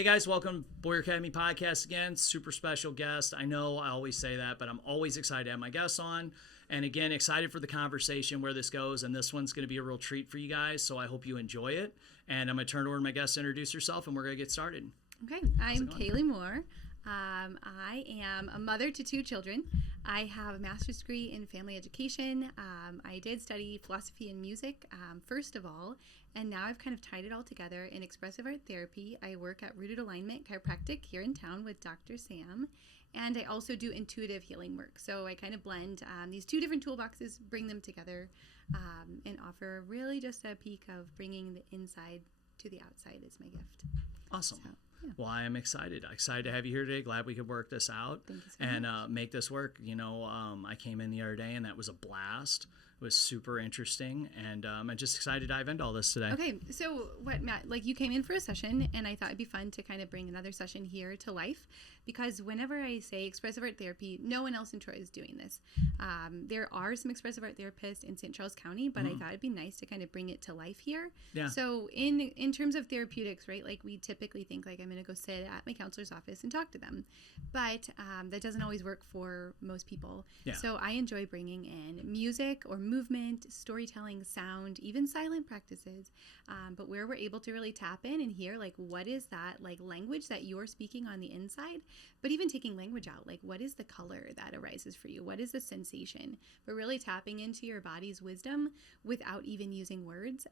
Hey guys, welcome to Boyer Academy Podcast again. Super special guest. I know I always say that, but I'm always excited to have my guests on. And again, excited for the conversation, where this goes. And this one's going to be a real treat for you guys, so I hope you enjoy it. And I'm going to turn it over to my guest to introduce herself, and we're going to get started. Okay, I'm Kaley Moore. I am a mother to 2 children. I have a master's degree in family education. I did study philosophy and music, first of all, and now I've kind of tied it all together in expressive art therapy. I work at Rooted Alignment Chiropractic here in town with Dr. Sam, and I also do intuitive healing work. So I kind of blend these 2 different toolboxes, bring them together, and offer really just a peek of bringing the inside to the outside is my gift. Awesome. So, yeah. Well, I am excited to have you here today. Glad we could work this out and make this work. You know, I came in the other day and that was a blast. It was super interesting, and I'm just excited to dive into all this today. Okay, so what, Matt, like you came in for a session, and I thought it'd be fun to kind of bring another session here to life, because whenever I say expressive art therapy, no one else in Troy is doing this. There are some expressive art therapists in St. Charles County, but I thought it'd be nice to kind of bring it to life here. Yeah. So in terms of therapeutics, right, like we typically think like I'm going to go sit at my counselor's office and talk to them, but that doesn't always work for most people. Yeah. So I enjoy bringing in music or movement, storytelling, sound, even silent practices, but where we're able to really tap in and hear like what is that like language that you're speaking on the inside, but even taking language out, like what is the color that arises for you, what is the sensation, but really tapping into your body's wisdom without even using words,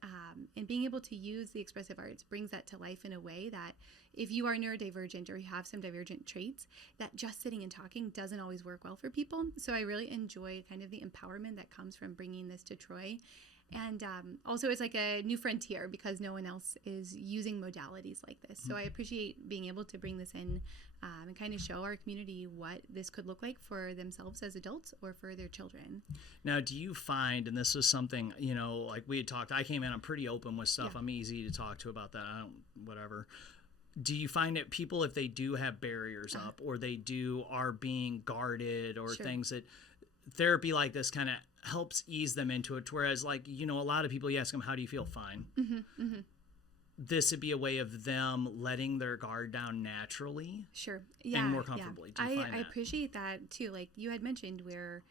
and being able to use the expressive arts brings that to life in a way that if you are neurodivergent or you have some divergent traits, that just sitting and talking doesn't always work well for people. So I really enjoy kind of the empowerment that comes from bringing this to Troy. And also it's like a new frontier because no one else is using modalities like this. So I appreciate being able to bring this in and kind of show our community what this could look like for themselves as adults or for their children. Now, do you find, and this is something, you know, like we had talked, I came in, I'm pretty open with stuff. Yeah. I'm easy to talk to about that. Whatever. Do you find that people, if they do have barriers up or they are being guarded or things, that therapy like this kind of helps ease them into it? Whereas, like, you know, a lot of people, you ask them, how do you feel? Fine. This would be a way of them letting their guard down naturally. Sure. Yeah. And more comfortably. Yeah. Do you find I that? appreciate that too. Like you had mentioned, where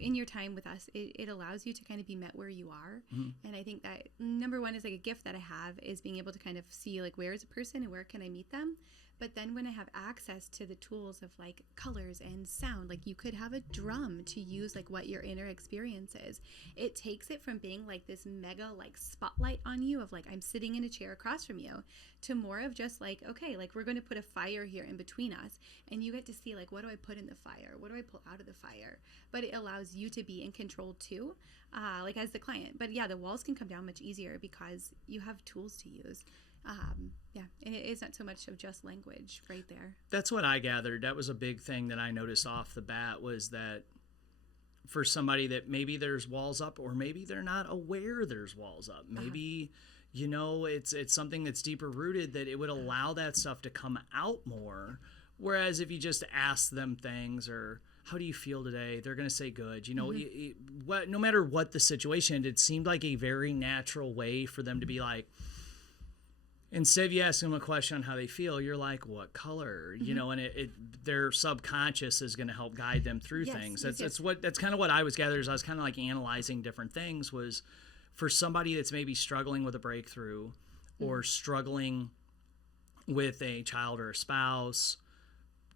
in your time with us, it allows you to kind of be met where you are. And I think that number one is like a gift that I have is being able to kind of see like where is a person and where can I meet them. But then when I have access to the tools of like colors and sound, like you could have a drum to use like what your inner experience is. It takes it from being like this mega like spotlight on you of like I'm sitting in a chair across from you to more of just like, okay, like we're going to put a fire here in between us and you get to see like what do I put in the fire? What do I pull out of the fire? But it allows you to be in control too, like as the client. But yeah, the walls can come down much easier because you have tools to use. Yeah, and it is not so much of just language right there. That's what I gathered. That was a big thing that I noticed off the bat, was that for somebody that maybe there's walls up or maybe they're not aware there's walls up. Maybe, you know, it's something that's deeper rooted, that it would allow that stuff to come out more. Whereas if you just ask them things or how do you feel today, they're going to say good. You know, no matter what the situation, it seemed like a very natural way for them to be like, instead of you asking them a question on how they feel, you're like, what color? You know, and their subconscious is going to help guide them through things. That's kind of what I was gathering. Is I was kind of like analyzing different things. Was for somebody that's maybe struggling with a breakthrough or struggling with a child or a spouse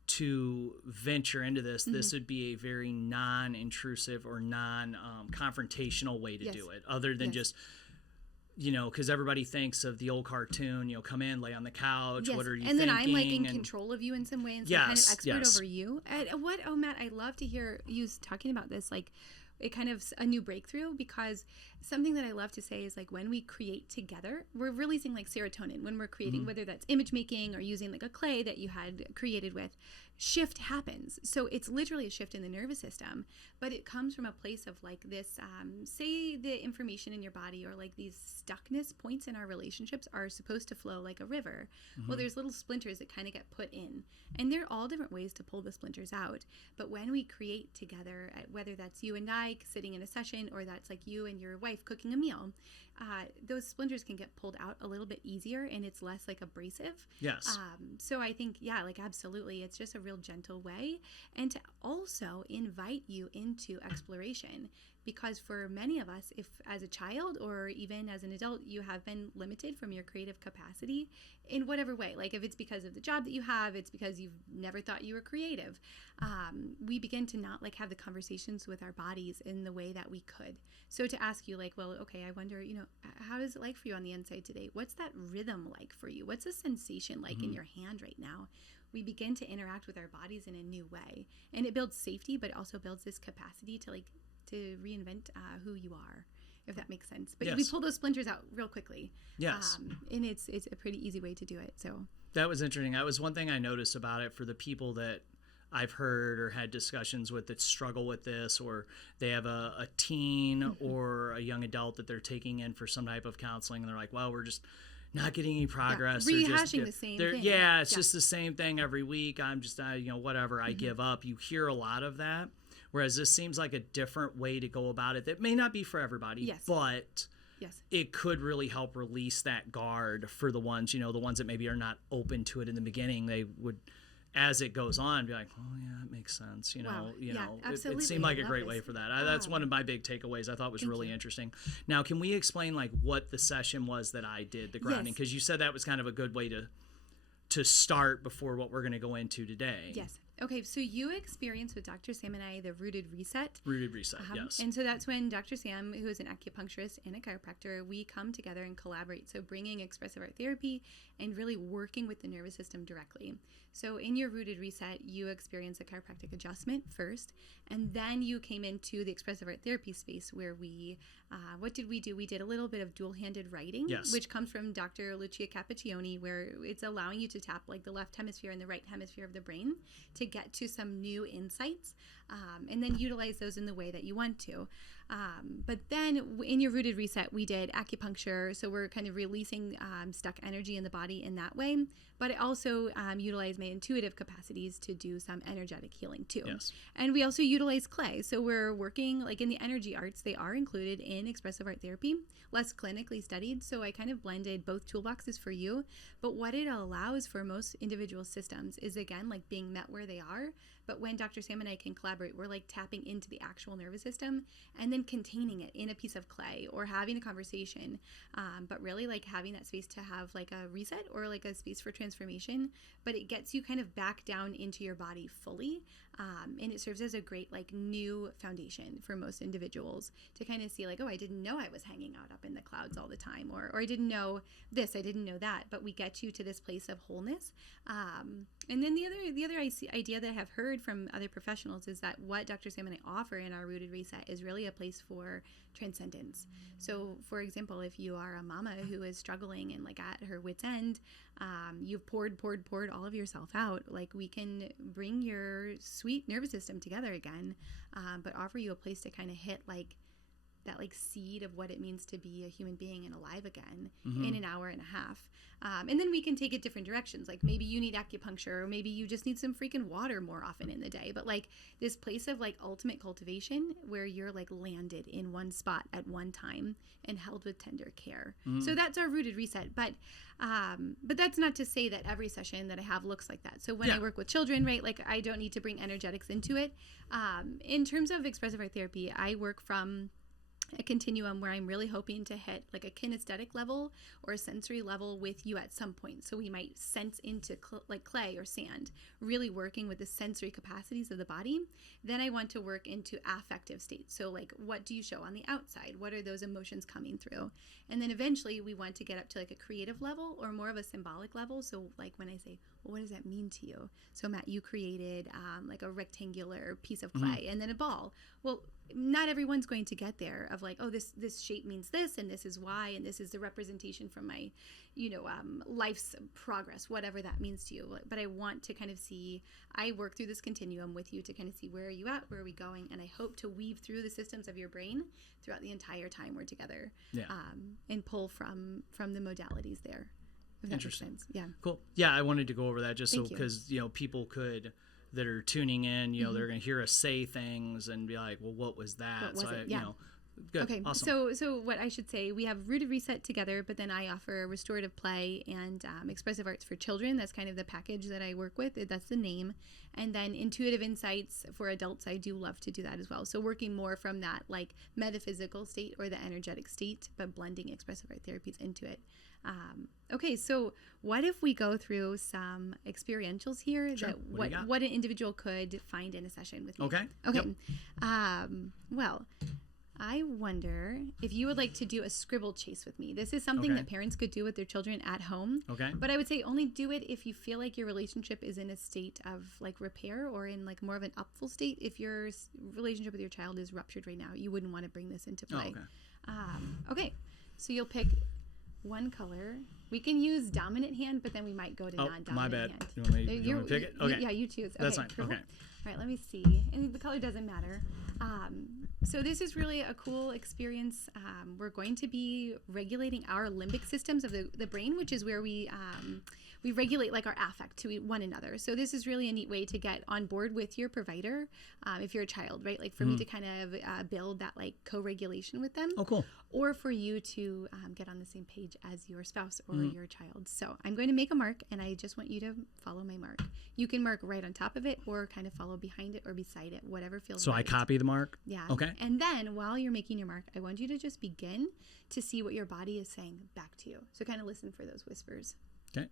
to venture into this, this would be a very non-intrusive or non-confrontational way to do it, other than just, you know, because everybody thinks of the old cartoon, you know, come in, lay on the couch, what are you thinking? And then I'm like in control of you in some way and some kind of expert over you. And Matt, I love to hear you talking about this, like it kind of a new breakthrough, because something that I love to say is like when we create together, we're releasing like serotonin when we're creating, whether that's image making or using like a clay that you had created with. Shift happens. So it's literally a shift in the nervous system, but it comes from a place of like this, say the information in your body or like these stuckness points in our relationships are supposed to flow like a river. Well, there's little splinters that kind of get put in, and there are all different ways to pull the splinters out. But when we create together, whether that's you and I sitting in a session or that's like you and your wife cooking a meal, those splinters can get pulled out a little bit easier, and it's less like abrasive. Yes. So I think, yeah, like absolutely, it's just a real gentle way, and to also invite you into exploration. Because for many of us, if as a child or even as an adult, you have been limited from your creative capacity in whatever way, like if it's because of the job that you have, it's because you've never thought you were creative, we begin to not like have the conversations with our bodies in the way that we could. So to ask you like, well, okay, I wonder, how is it like for you on the inside today? What's that rhythm like for you? What's the sensation like in your hand right now? We begin to interact with our bodies in a new way, and it builds safety, but it also builds this capacity to reinvent who you are, if that makes sense. But we pull those splinters out real quickly. Yes. And it's a pretty easy way to do it. So that was interesting. That was one thing I noticed about it for the people that I've heard or had discussions with that struggle with this, or they have a teen or a young adult that they're taking in for some type of counseling, and they're like, well, we're just not getting any progress. Yeah, rehashing the same thing. Yeah, it's just the same thing every week. I'm just, whatever, I give up. You hear a lot of that. Whereas this seems like a different way to go about it that may not be for everybody, but it could really help release that guard for the ones, the ones that maybe are not open to it in the beginning. They would, as it goes on, be like, oh yeah, that makes sense. It seemed like a great way for that. That's one of my big takeaways I thought was really interesting. Now, can we explain like what the session was that I did, the grounding? Because you said that was kind of a good way to start before what we're going to go into today. Yes. Okay, so you experienced with Dr. Sam and I the rooted reset. Rooted reset, yes. And so that's when Dr. Sam, who is an acupuncturist and a chiropractor, we come together and collaborate. So bringing expressive art therapy and really working with the nervous system directly. So in your rooted reset, you experience a chiropractic adjustment first, and then you came into the expressive art therapy space where we, what did we do? We did a little bit of dual-handed writing, which comes from Dr. Lucia Cappuccioni, where it's allowing you to tap like the left hemisphere and the right hemisphere of the brain to get to some new insights, and then utilize those in the way that you want to. But then in your rooted reset, we did acupuncture. So we're kind of releasing stuck energy in the body in that way. But I also utilize my intuitive capacities to do some energetic healing too. Yes. And we also utilize clay. So we're working like in the energy arts, they are included in expressive art therapy, less clinically studied. So I kind of blended both toolboxes for you. But what it allows for most individual systems is, again, like being met where they are. But when Dr. Sam and I can collaborate, we're like tapping into the actual nervous system and then containing it in a piece of clay or having a conversation. But really like having that space to have like a reset or like a space for transformation. But it gets you kind of back down into your body fully. And it serves as a great like new foundation for most individuals to kind of see like, oh, I didn't know I was hanging out up in the clouds all the time, or I didn't know this, I didn't know that. But we get you to this place of wholeness. And then the other idea that I have heard from other professionals is that what Dr. Sam and I offer in our Rooted Reset is really a place for transcendence. So, for example, if you are a mama who is struggling and like at her wit's end, you've poured all of yourself out, like we can bring your sweet nervous system together again, but offer you a place to kind of hit like that like seed of what it means to be a human being and alive again in an hour and a half. And then we can take it different directions. Like maybe you need acupuncture, or maybe you just need some freaking water more often in the day. But like this place of like ultimate cultivation where you're like landed in one spot at one time and held with tender care. So that's our Rooted Reset. But that's not to say that every session that I have looks like that. So when I work with children, right, like I don't need to bring energetics into it. In terms of expressive art therapy, I work from a continuum where I'm really hoping to hit like a kinesthetic level or a sensory level with you at some point. So we might sense into like clay or sand, really working with the sensory capacities of the body. Then I want to work into affective states. So like, what do you show on the outside? What are those emotions coming through? And then eventually we want to get up to like a creative level or more of a symbolic level. So like when I say, well, what does that mean to you? So Matt, you created like a rectangular piece of clay and then a ball. Well, not everyone's going to get there of like, oh, this shape means this and this is why and this is the representation from my life's progress, whatever that means to you. But I want to kind of see, I work through this continuum with you to kind of see where are you at, where are we going, and I hope to weave through the systems of your brain throughout the entire time we're together, and pull from the modalities there. If that makes sense. Yeah. Cool. Yeah, I wanted to go over that just so because people could that are tuning in, they're going to hear us say things and be like, well, what was that? What was it? Good. Okay, Awesome. so what I should say, we have Rooted Reset together, but then I offer restorative play and expressive arts for children. That's kind of the package that I work with. That's the name. And then intuitive insights for adults. I do love to do that as well. So working more from that like metaphysical state or the energetic state, but blending expressive art therapies into it. Okay, so what if we go through some experientials here Sure. that what an individual could find in a session with me? Okay. Okay. Yep. Well, I wonder if you would like to do a scribble chase with me. This is something that parents could do with their children at home. Okay. But I would say only do it if you feel like your relationship is in a state of like repair or in like more of an upful state. If your relationship with your child is ruptured right now, you wouldn't want to bring this into play. Okay. So you'll pick one color. We can use dominant hand, but then we might go to non-dominant my bad. hand. You want me to pick it? Okay. Yeah, you choose. That's fine. Purple. Okay. All right, let me see. And the color doesn't matter. So this is really a cool experience. We're going to be regulating our limbic systems of the brain, which is where we regulate like our affect to one another. So this is really a neat way to get on board with your provider if you're a child, right? Like for me to kind of build that like co-regulation with them. Oh, cool. Or for you to get on the same page as your spouse or your child. So I'm going to make a mark, and I just want you to follow my mark. You can mark right on top of it or kind of follow behind it or beside it, whatever feels So right. I copy the mark? Yeah. Okay. And then while you're making your mark, I want you to just begin to see what your body is saying back to you. So kind of listen for those whispers. Okay.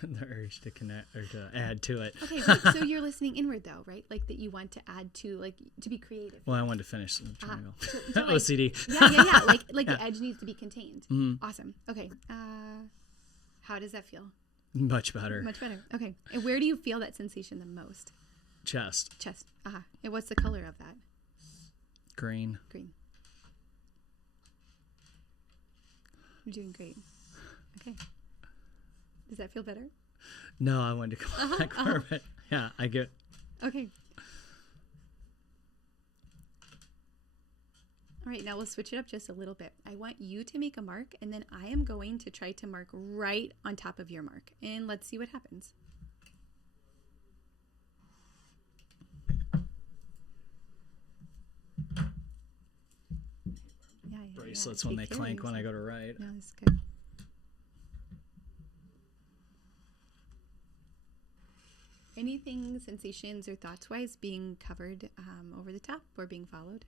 The urge to connect or to add to it. Okay, so you're listening inward though, right? Like that you want to add to, like to be creative. Well, I wanted to finish the triangle. So like, OCD. Yeah. Like the edge needs to be contained. Awesome. Okay. How does that feel? Much better. Much better. Okay. And where do you feel that sensation the most? Chest. Chest. And what's the color of that? Green. Green. You're doing great. Okay. Does that feel better? No, I wanted to come back for it. Yeah, I get. Okay. All right, now we'll switch it up just a little bit. I want you to make a mark, and then I am going to try to mark right on top of your mark. And let's see what happens. Yeah, Bracelets when they clank when I go to write. No, that's good. Anything, sensations, or thoughts-wise being covered over the top or being followed?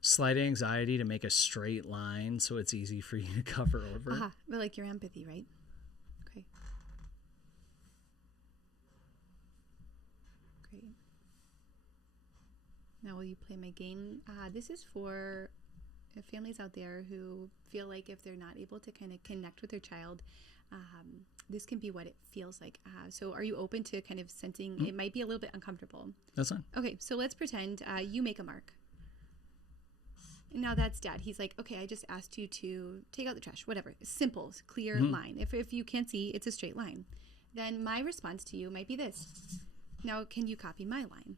Slight anxiety to make a straight line so it's easy for you to cover over. But like your empathy, right? Okay. Great. Now will you play my game? This is for families out there who feel like if they're not able to kind of connect with their child, this can be what it feels like. So are you open to kind of sensing it might be a little bit uncomfortable? That's fine. Okay, so let's pretend you make a mark. And now that's Dad. He's like, okay, I just asked you to take out the trash, whatever. Simple, clear line. If you can't see, it's a straight line. Then my response to you might be this. Now, can you copy my line?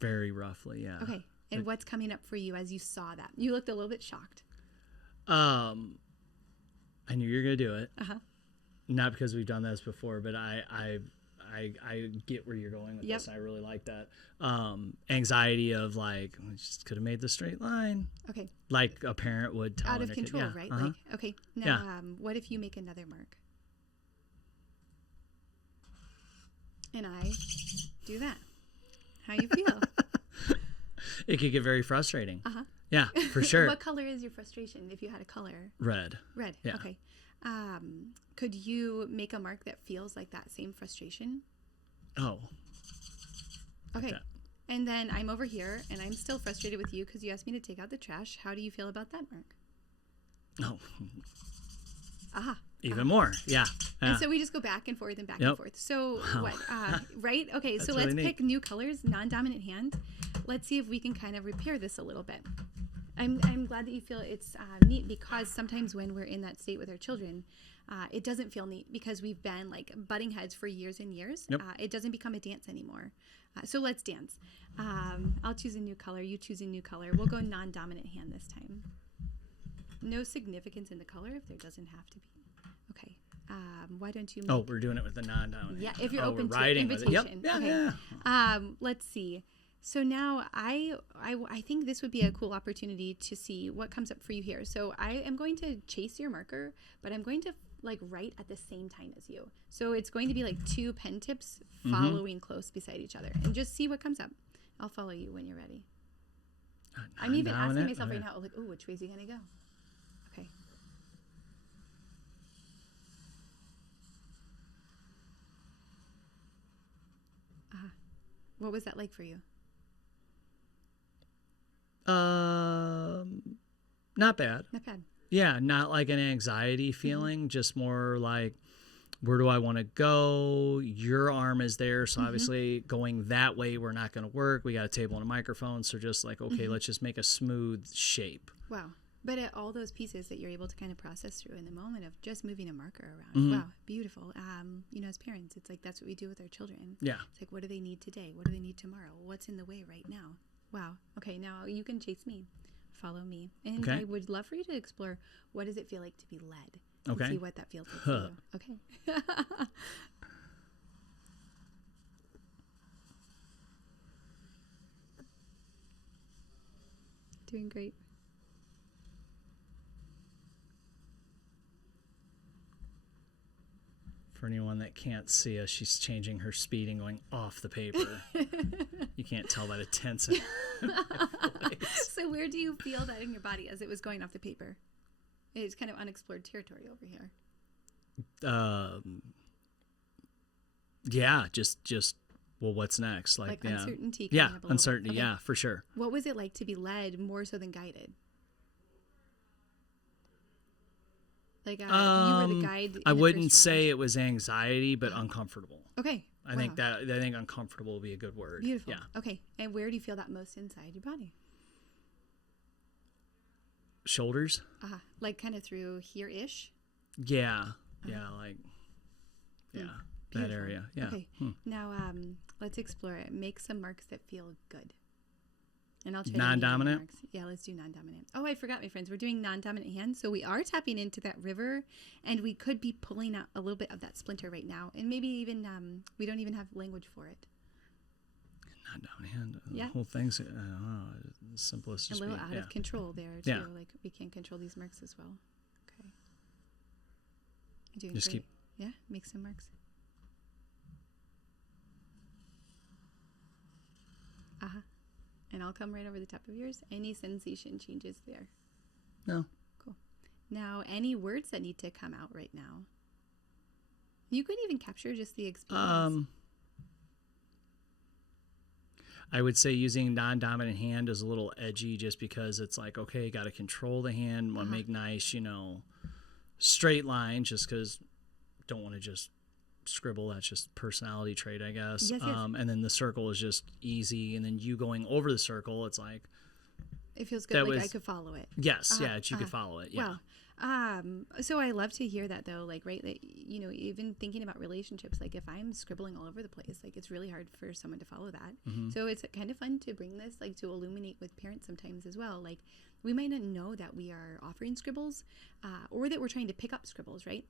Very roughly, yeah. Okay, and what's coming up for you as you saw that? You looked a little bit shocked. I knew you were gonna do it. Uh-huh. Not because we've done this before, but I get where you're going with Yep. this. I really like that. Anxiety of like, we just could have made the straight line. Okay. Like a parent would tell Out of their kid. control, Yeah. right? Uh-huh. Like, okay. Now, what if you make another mark? And I do that. How you feel? It could get very frustrating. Uh-huh. Yeah, for sure. What color is your frustration if you had a color? Red. Red. Yeah. Okay. Could you make a mark that feels like that same frustration? Oh. Okay. that. And then I'm over here and I'm still frustrated with you because you asked me to take out the trash. How do you feel about that mark? Oh. Aha. Even more. Yeah. And so we just go back and forth and back and forth. So what? Right? Okay. So let's really pick new colors, non-dominant hand. Let's see if we can kind of repair this a little bit. I'm glad that you feel it's neat because sometimes when we're in that state with our children, it doesn't feel neat because we've been like butting heads for years and years. Yep. It doesn't become a dance anymore. So let's dance. I'll choose a new color. You choose a new color. We'll go non-dominant hand this time. No significance in the color if there doesn't have to be. Okay. Why don't you? We're doing it with the non-dominant. Yeah, if you're open we're to riding with it. invitation. Yep. Okay. Yeah. Let's see. So now I think this would be a cool opportunity to see what comes up for you here. So I am going to chase your marker, but I'm going to like write at the same time as you. So it's going to be like 2 pen tips following close beside each other, and just see what comes up. I'll follow you when you're ready. I'm even asking myself right now, like, oh, which way is he gonna go? Okay. What was that like for you? Not bad. Not bad. Yeah, not like an anxiety feeling, just more like, where do I want to go? Your arm is there, so obviously going that way we're not going to work. We got a table and a microphone, so just like, okay, let's just make a smooth shape. Wow. But at all those pieces that you're able to kind of process through in the moment of just moving a marker around. Wow, beautiful. As parents, it's like that's what we do with our children. Yeah. It's like, what do they need today? What do they need tomorrow? What's in the way right now? Wow. Okay, now you can chase me. Follow me. And I would love for you to explore, what does it feel like to be led? Okay. And see what that feels like for you. Okay. Doing great. For anyone that can't see us, she's changing her speed and going off the paper. You can't tell by the tense. So where do you feel that in your body as it was going off the paper? It's kind of unexplored territory over here. Yeah, just well, what's next? Like uncertainty. Yeah, uncertainty. Okay. Yeah, for sure. What was it like to be led more so than guided? Like you were the guide. I wouldn't say it was anxiety, but uncomfortable. Okay. I think uncomfortable would be a good word. Beautiful. Yeah. Okay. And where do you feel that most inside your body? Shoulders. Like kind of through here-ish? Yeah. Yeah, like that area. Yeah. Okay. Now let's explore it. Make some marks that feel good. And I'll try non-dominant. Yeah, let's do non-dominant. Oh, I forgot, my friends. We're doing non-dominant hands, so we are tapping into that river, and we could be pulling out a little bit of that splinter right now, and maybe even we don't even have language for it. Non-dominant hand. Yeah. The whole thing's the simplest. A little out of control there too. Yeah. Like we can't control these marks as well. Okay. Doing just great. Make some marks. And I'll come right over the top of yours. Any sensation changes there? No. Cool. Now, any words that need to come out right now? You could even capture just the experience. I would say using non-dominant hand is a little edgy just because it's like, okay, got to control the hand, want to make nice, straight lines just because don't want to just scribble. That's just personality trait, I guess. Yes. And then the circle is just easy, and then you going over the circle, it's like it feels good. Like I could follow it. Yes, you could follow it. Yeah. Wow. So I love to hear that though. Like, right, that even thinking about relationships, like if I'm scribbling all over the place, like it's really hard for someone to follow that. So it's kind of fun to bring this, like, to illuminate with parents sometimes as well. Like, we might not know that we are offering scribbles or that we're trying to pick up scribbles, right?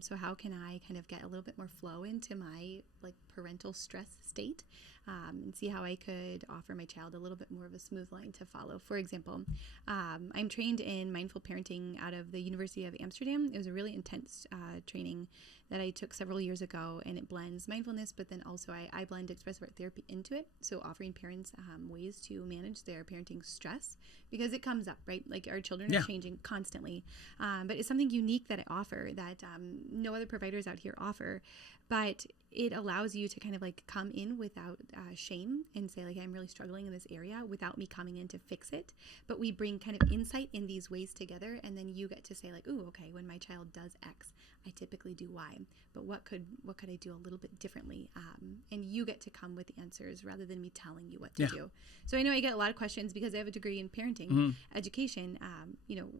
So how can I kind of get a little bit more flow into my like parental stress state and see how I could offer my child a little bit more of a smooth line to follow. For example, I'm trained in mindful parenting out of the University of Amsterdam. It was a really intense training that I took several years ago, and it blends mindfulness, but then also I blend expressive art therapy into it. So offering parents ways to manage their parenting stress, because it comes up, right? Like our children are changing constantly, but it's something unique that I offer that no other providers out here offer. But it allows you to kind of like come in without shame and say, like, I'm really struggling in this area, without me coming in to fix it. But we bring kind of insight in these ways together, and then you get to say, like, ooh, okay, when my child does X, I typically do Y. But what could I do a little bit differently? and you get to come with the answers rather than me telling you what to do. So I know I get a lot of questions because I have a degree in parenting education.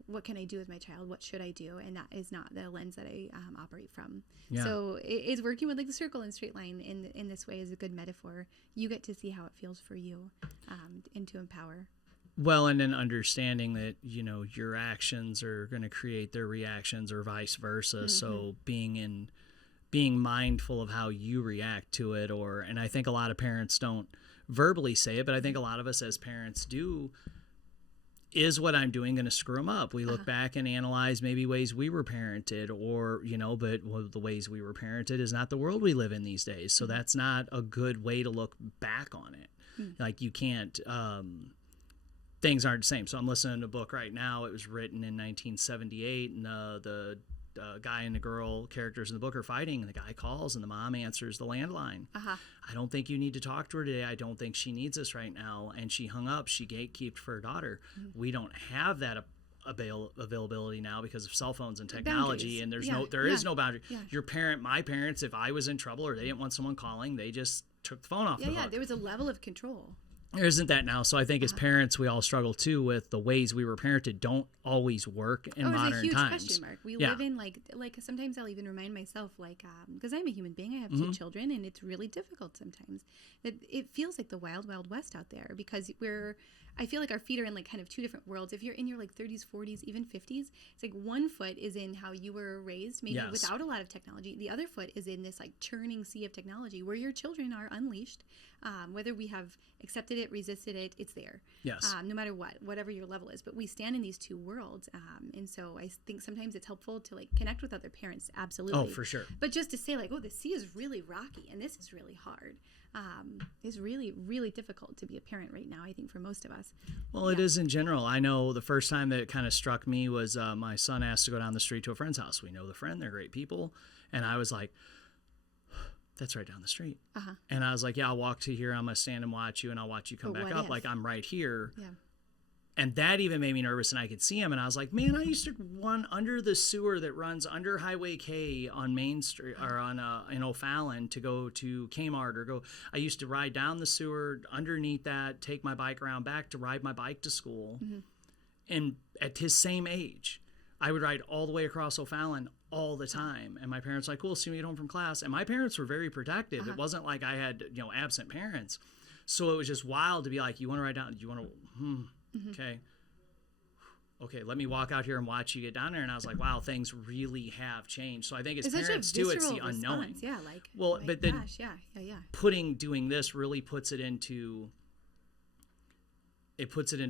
What can I do with my child? What should I do? And that is not the lens that I operate from. Yeah. So it's working with like the circle and straight line in this way is a good metaphor. You get to see how it feels for you and to empower. Well, and then understanding that, your actions are going to create their reactions or vice versa. So being mindful of how you react to it, and I think a lot of parents don't verbally say it, but I think a lot of us as parents do. Is what I'm doing going to screw them up? We look back and analyze maybe ways we were parented but the ways we were parented is not the world we live in these days. So that's not a good way to look back on it. Like you can't, things aren't the same. So I'm listening to a book right now. It was written in 1978, and the guy and the girl characters in the book are fighting, and the guy calls, and the mom answers the landline. I don't think you need to talk to her today. I don't think she needs us right now. And she hung up. She gatekeeped for her daughter. We don't have that availability now because of cell phones and technology. Boundaries. And there is no boundary. My parents, if I was in trouble or they didn't want someone calling, they just took the phone off the hook. There was a level of control. There isn't that now. So I think as parents, we all struggle too with the ways we were parented don't always work in modern times. It's a huge question mark. We live in like sometimes I'll even remind myself because I'm a human being, I have two children, and it's really difficult sometimes. That it feels like the wild, wild west out there because I feel like our feet are in like kind of two different worlds. If you're in your like 30s, 40s, even 50s, it's like one foot is in how you were raised, maybe without a lot of technology. The other foot is in this like churning sea of technology where your children are unleashed. Whether we have accepted it, resisted it, it's there. Yes. No matter whatever your level is. But we stand in these two worlds. And so I think sometimes it's helpful to like connect with other parents. Absolutely. Oh, for sure. But just to say like, the sea is really rocky and this is really hard. It's really, really difficult to be a parent right now, I think, for most of us. Well, it is in general. I know the first time that it kind of struck me was my son asked to go down the street to a friend's house. We know the friend. They're great people. And I was like, that's right down the street. And I was like, I'll walk to here. I'm going to stand and watch you, and I'll watch you come back up. Like, I'm right here. Yeah. And that even made me nervous, and I could see him. And I was like, man, I used to run under the sewer that runs under Highway K on Main Street or in O'Fallon to go to Kmart I used to ride down the sewer underneath that, take my bike around back to ride my bike to school. And at his same age, I would ride all the way across O'Fallon all the time. And my parents were like, cool, see you get home from class. And my parents were very protective. It wasn't like I had, absent parents. So it was just wild to be like, you want to ride down? Do you want to, okay, let me walk out here and watch you get down there. And I was like, wow, things really have changed. So I think as parents too, it's the unknowing. Yeah, but then doing this really puts it into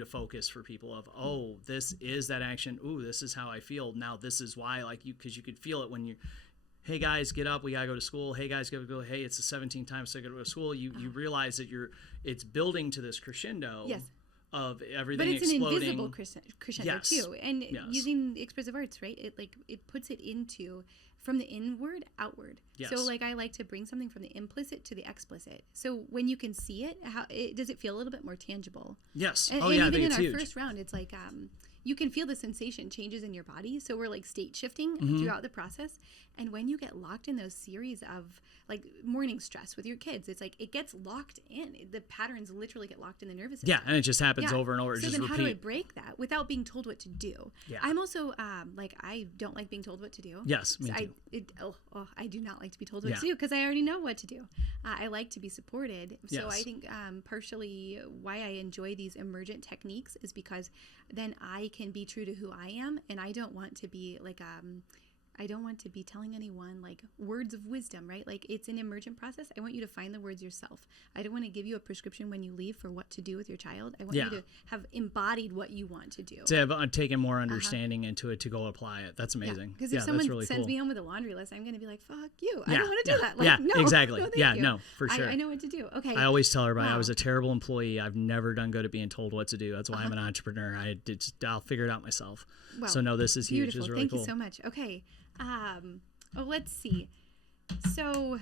focus for people of, this is that action. Ooh, this is how I feel. Now this is why, because you could feel it when you, hey guys, get up, we gotta go to school. Hey guys, gotta go. Hey, it's the 17th time so I gotta go to school. You realize that it's building to this crescendo. Yes. Of everything exploding. But it's an invisible crescendo too. And using expressive arts, right? It puts it into from the inward outward. Yes. So I like to bring something from the implicit to the explicit. So when you can see it, does it feel a little bit more tangible? Yes. And I even think in it's our huge. First round, it's like you can feel the sensation changes in your body. So we're state shifting throughout the process. And when you get locked in those series of morning stress with your kids, it's it gets locked in. The patterns literally get locked in the nervous system. Yeah, and it just happens over and over. So then how do I break that without being told what to do? Yeah. I'm also I don't like being told what to do. Yes, me too. I do not like to be told what to do because I already know what to do. I like to be supported. So I think partially why I enjoy these emergent techniques is because then I can be true to who I am, and I don't want to be I don't want to be telling anyone words of wisdom, right? It's an emergent process. I want you to find the words yourself. I don't want to give you a prescription when you leave for what to do with your child. I want you to have embodied what you want to do. To have taken more understanding into it to go apply it. That's amazing. Because if someone sends me home with a laundry list, I'm going to be like, fuck you. I don't want to do that. No, exactly. No, no, for sure. I know what to do. Okay. I always tell everybody I was a terrible employee. I've never done good at being told what to do. That's why I'm an entrepreneur. I'll figure it out myself. Wow. So no, this is huge. Beautiful. It's really Thank cool. you so much. Okay. Let's see. So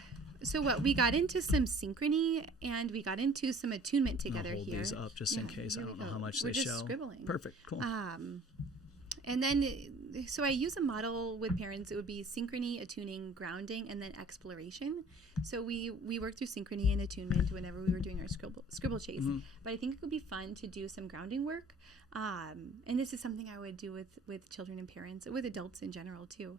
what we got into some synchrony and we got into some attunement together. I'll hold these up just in case. I don't know how much We're they just show. Scribbling. Perfect. Cool. And then so I use a model with parents. It would be synchrony, attuning, grounding, and then exploration. So we worked through synchrony and attunement whenever we were doing our scribble chase. But I think it would be fun to do some grounding work. And this is something I would do with children and parents, with adults in general too.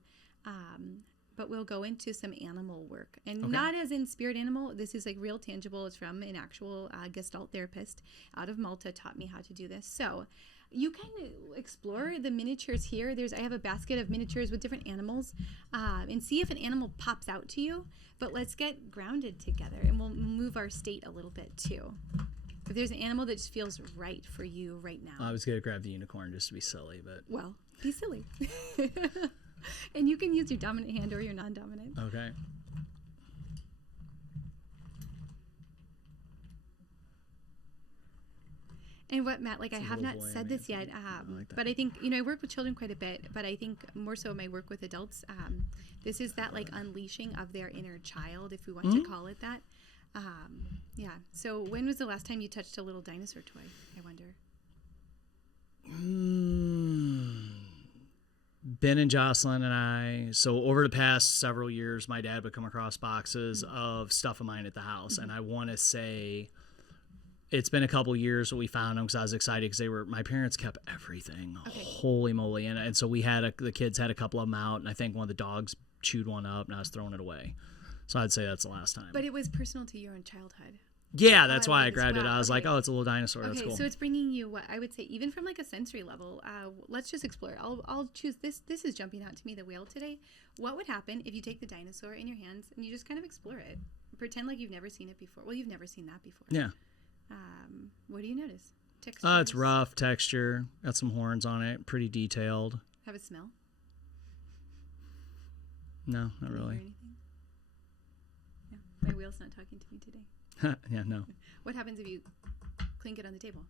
But we'll go into some animal work, and not as in spirit animal. This is like real tangible. It's from an actual Gestalt therapist out of Malta, taught me how to do this. So you can explore the miniatures here. I have a basket of miniatures with different animals, and see if an animal pops out to you. But let's get grounded together, and we'll move our state a little bit too. If there's an animal that just feels right for you right now. I was going to grab the unicorn just to be silly, but... Well, be silly. And you can use your dominant hand or your non-dominant. Okay. And what, Matt, like I have not said this yet, but I think, I work with children quite a bit, but I think more so my work with adults, this is that like unleashing of their inner child, if we want to call it that. Yeah. So when was the last time you touched a little dinosaur toy, I wonder? Ben and Jocelyn and I, so over the past several years, my dad would come across boxes of stuff of mine at the house. And I want to say it's been a couple years that we found them because I was excited because my parents kept everything. Okay. Holy moly. And so the kids had a couple of them out, and I think one of the dogs chewed one up and I was throwing it away. So I'd say that's the last time. But it was personal to your own childhood. Yeah, that's why I grabbed it. I was like, oh, it's a little dinosaur. That's cool. So it's bringing you what I would say, even from like a sensory level. Let's just explore. I'll choose this. This is jumping out to me, the whale today. What would happen if you take the dinosaur in your hands and you just kind of explore it? Pretend like you've never seen it before. Well, you've never seen that before. Yeah. What do you notice? Texture. It's rough texture. Got some horns on it. Pretty detailed. Have a smell? No, not really. No, my wheel's not talking to me today. Yeah, no. What happens if you clink it on the table?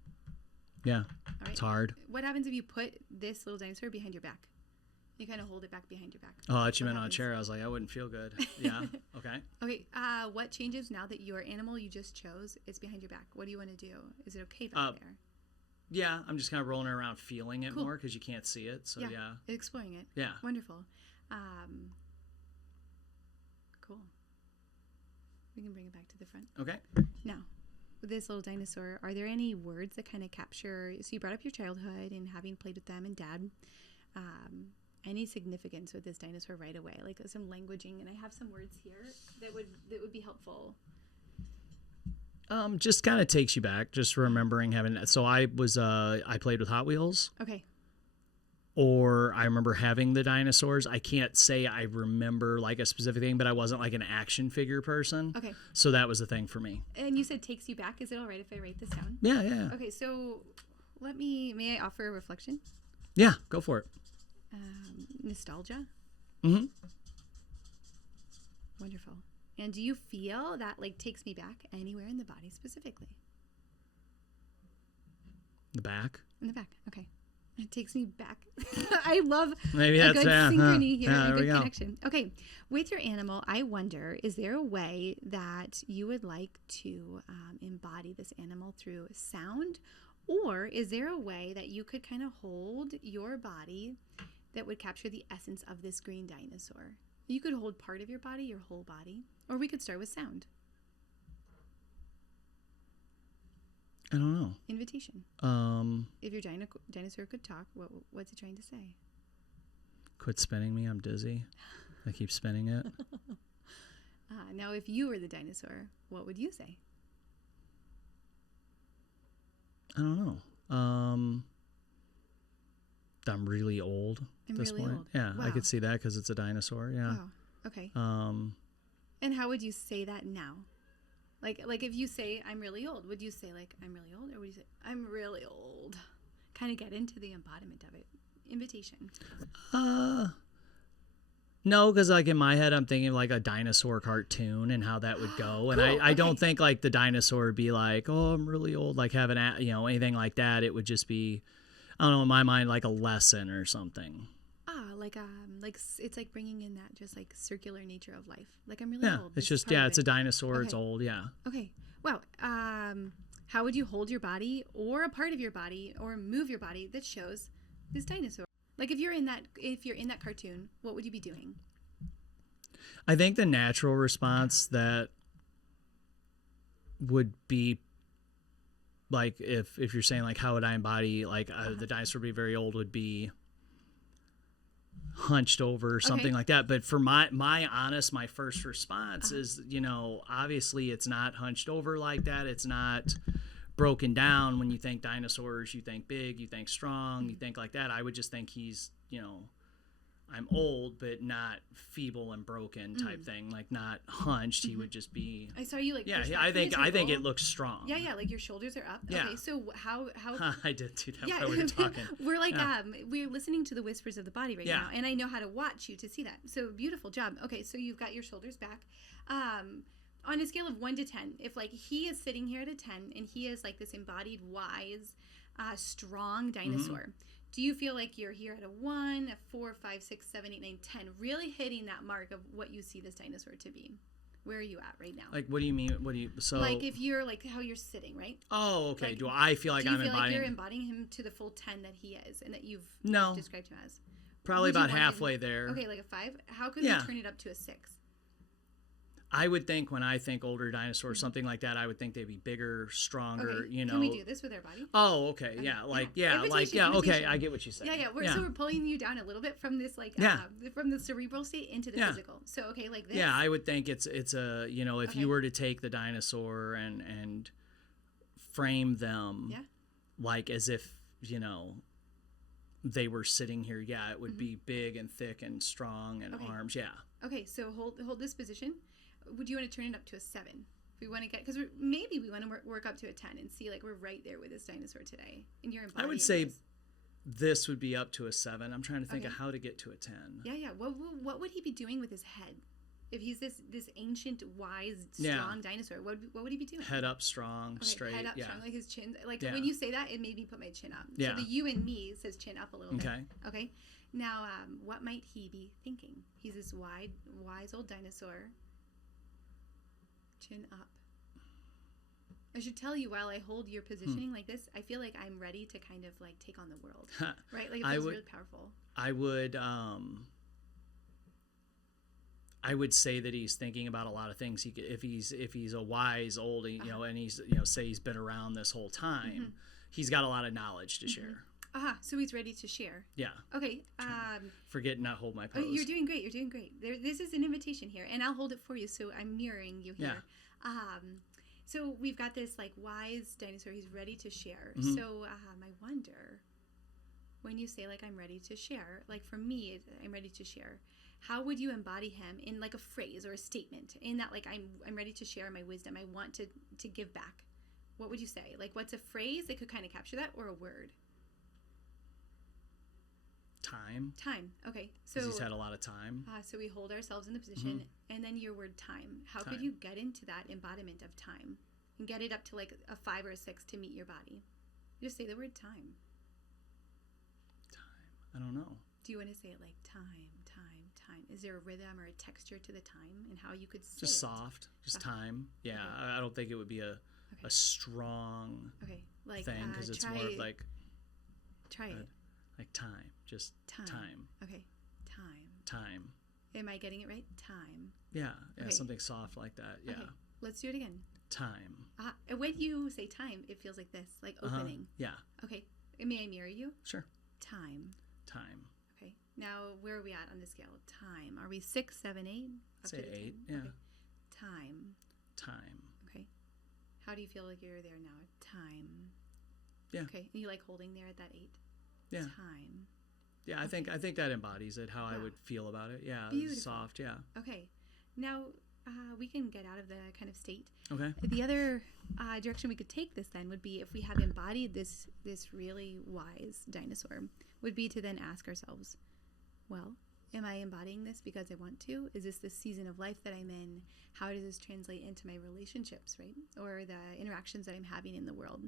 Yeah, all right. It's hard. What happens if you put this little dinosaur behind your back? You kind of hold it back behind your back. Oh, I thought you meant on a chair. I was like, I wouldn't feel good. Yeah, okay. Okay, what changes now that your animal you just chose is behind your back? What do you want to do? Is it okay back there? Yeah, I'm just kind of rolling it around feeling it more because you can't see it. So, yeah. Exploring it. Yeah. Wonderful. Cool. We can bring it back to the front. Okay. Now, with this little dinosaur, are there any words that kind of capture? So you brought up your childhood and having played with them and Dad. Any significance with this dinosaur right away? Like some languaging, and I have some words here that would be helpful. Just kind of takes you back, just remembering having. So I played with Hot Wheels. Okay. Or I remember having the dinosaurs. I can't say I remember like a specific thing, but I wasn't like an action figure person. Okay. So that was the thing for me. And you said takes you back. Is it all right if I write this down? Yeah. Okay, so may I offer a reflection? Yeah, go for it. Nostalgia. Mm-hmm. Wonderful. And do you feel that like takes me back anywhere in the body specifically? The back. In the back. Okay. It takes me back. I love Maybe a that's, good synchrony here, a good go. connection. Okay, with your animal, I wonder, is there a way that you would like to embody this animal through sound? Or is there a way that you could kind of hold your body that would capture the essence of this green dinosaur? You could hold part of your body, your whole body, or we could start with sound. I don't know. Invitation. If your dinosaur could talk, what's it trying to say? Quit spinning me. I'm dizzy. I keep spinning it. Now, if you were the dinosaur, what would you say? I don't know. I'm really old at this point. Old. Yeah, Wow. I could see that because it's a dinosaur. Yeah. Wow. Okay. And how would you say that now? Like if you say I'm really old, would you say like I'm really old, or would you say I'm really old? Kind of get into the embodiment of it. Invitation. No, because like in my head, I'm thinking like a dinosaur cartoon and how that would go, and Cool, I don't think like the dinosaur would be like, oh, I'm really old, like having anything like that. It would just be, I don't know, in my mind, like a lesson or something. Like it's like bringing in that just like circular nature of life. Like I'm really old. It's just it's a dinosaur. Okay. It's old. Yeah. Okay. Wow. How would you hold your body or a part of your body or move your body that shows this dinosaur? Like if you're in that cartoon, what would you be doing? I think the natural response that would be, like, if you're saying, like, how would I embody, like, the dinosaur would be very old, would be hunched over or something like that. But for my first response is, you know, obviously it's not hunched over like that. It's not broken down. When you think dinosaurs, you think big, you think strong, you think like that. I would just think he's, you know, I'm old, but not feeble and broken type thing, like not hunched. He would just be. I saw you like. Yeah, I think it looks strong. Yeah, like your shoulders are up. Yeah. Okay, so how? I did do that while we were talking. We're like we're listening to the whispers of the body right now, and I know how to watch you to see that. So beautiful job. Okay, so you've got your shoulders back. On a scale of 1 to 10, if like he is sitting here at a 10 and he is like this embodied wise, strong dinosaur. Do you feel like you're here at a 1, a 4, 5, 6, 7, 8, 9, 10, really hitting that mark of what you see this dinosaur to be? Where are you at right now? Like, what do you mean? So like if you're like how you're sitting, right? Oh, okay. Like, do I feel like I'm embodying? Like you're embodying him to the full 10 that he is, and that you've described him as? Probably about halfway there. Okay, like a 5. How could we turn it up to a 6? I would think when I think older dinosaurs, something like that, I would think they'd be bigger, stronger, you know. Can we do this with our body? Oh, okay. Yeah. Like, okay. I get what you say. Yeah. So we're pulling you down a little bit from this, like, from the cerebral state into the physical. So, okay, like this. Yeah, I would think it's a, you know, if you were to take the dinosaur and frame them like as if, you know, they were sitting here, it would be big and thick and strong and arms, Okay, so hold this position. Would you want to turn it up to a 7? We want to get, because maybe we want to work up to a 10 and see like we're right there with this dinosaur today. And you're embodying. I would say this would be up to a 7. I'm trying to think of how to get to a 10. Yeah. What would he be doing with his head? If he's this ancient, wise, strong dinosaur, what would he be doing? Head up, strong, straight. Head up, strong, like his chin. Like when you say that, it made me put my chin up. Yeah. So the you and me says chin up a little bit. Okay. Now, what might he be thinking? He's this wise old dinosaur. Chin up. I should tell you, while I hold your positioning like this, I feel like I'm ready to kind of like take on the world, right? Like it feels really powerful. I would say that he's thinking about a lot of things. If he's a wise old, you know, and he's, you know, say he's been around this whole time, he's got a lot of knowledge to share. So he's ready to share. Yeah. Okay. Forget not hold my pose. You're doing great. This is an invitation here, and I'll hold it for you. So I'm mirroring you here. So we've got this like wise dinosaur. He's ready to share. So I wonder, when you say like I'm ready to share, like for me, I'm ready to share. How would you embody him in like a phrase or a statement? In that like I'm ready to share my wisdom. I want to give back. What would you say? Like what's a phrase that could kind of capture that, or a word? Time. Okay. So he's had a lot of time. So we hold ourselves in the position, and then your word time. How could you get into that embodiment of time and get it up to like a 5 or a 6 to meet your body? Just say the word time. I don't know. Do you want to say it like time? Is there a rhythm or a texture to the time and how you could say just it? Soft, just time. Yeah, okay. I don't think it would be a strong thing, because it's more of like. Try it. Like time, just time. Okay, time. Am I getting it right? Time. Yeah, something soft like that. Yeah. Okay. Let's do it again. Time. When you say time, it feels like this, like opening. Yeah. Okay. May I mirror you? Sure. Time. Okay. Now, where are we at on the scale of time? Are we 6, 7, 8? Say 8. Yeah. Okay. Time. Okay. How do you feel like you're there now? Time. Yeah. Okay. And you like holding there at that 8? Yeah. Time. Yeah, I think that embodies it, how I would feel about it. Yeah. Beautiful. Soft, yeah. Okay. Now, we can get out of the kind of state. Okay. The other direction we could take this then would be, if we have embodied this really wise dinosaur, would be to then ask ourselves, well, am I embodying this because I want to? Is this the season of life that I'm in? How does this translate into my relationships, right? Or the interactions that I'm having in the world?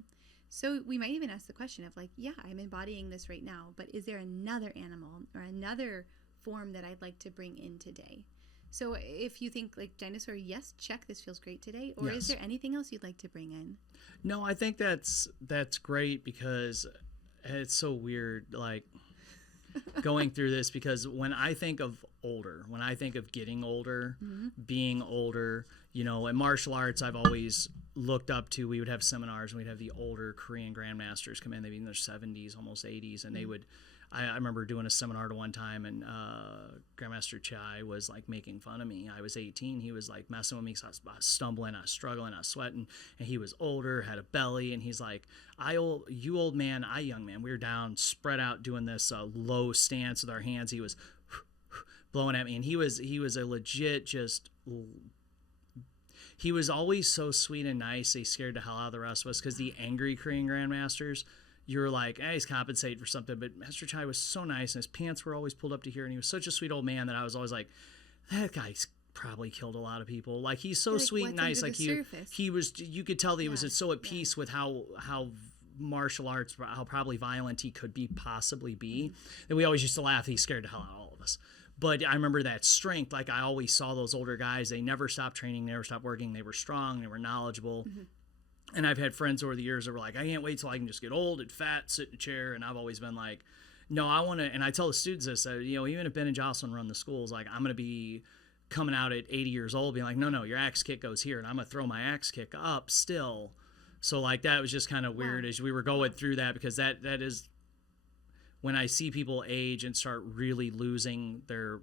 So we might even ask the question of like, yeah, I'm embodying this right now, but is there another animal or another form that I'd like to bring in today? So if you think like dinosaur, yes, check, this feels great today. Or is there anything else you'd like to bring in? No, I think that's great, because it's so weird. Like going through this, because when I think of older, when I think of getting older, being older, you know, in martial arts, I've always looked up to, we would have seminars and we'd have the older Korean grandmasters come in. They'd be in their 70s, almost 80s. And they would, I remember doing a seminar to one time, and Grandmaster Chai was like making fun of me. I was 18. He was like messing with me because I was stumbling, I was struggling, I was sweating. And he was older, had a belly. And he's like, you old man, I young man. We were down, spread out, doing this low stance with our hands. He was blowing at me. And he was a legit just... He was always so sweet and nice. He scared the hell out of the rest of us, because the angry Korean grandmasters, you were like, he's compensating for something. But Master Chai was so nice, and his pants were always pulled up to here, and he was such a sweet old man that I was always like, that guy's probably killed a lot of people. Like, he's so sweet and nice. Like, he was, you could tell that he was so at peace with how martial arts, how probably violent he could possibly be. And we always used to laugh. He scared the hell out of all of us. But I remember that strength. Like, I always saw those older guys. They never stopped training, never stopped working. They were strong. They were knowledgeable. And I've had friends over the years that were like, I can't wait till I can just get old and fat, sit in a chair. And I've always been like, no, I want to. And I tell the students this, you know, even if Ben and Jocelyn run the schools, like, I'm going to be coming out at 80 years old being like, no, your axe kick goes here. And I'm going to throw my axe kick up still. So, like, that was just kind of weird as we were going through that, because that is... When I see people age and start really losing their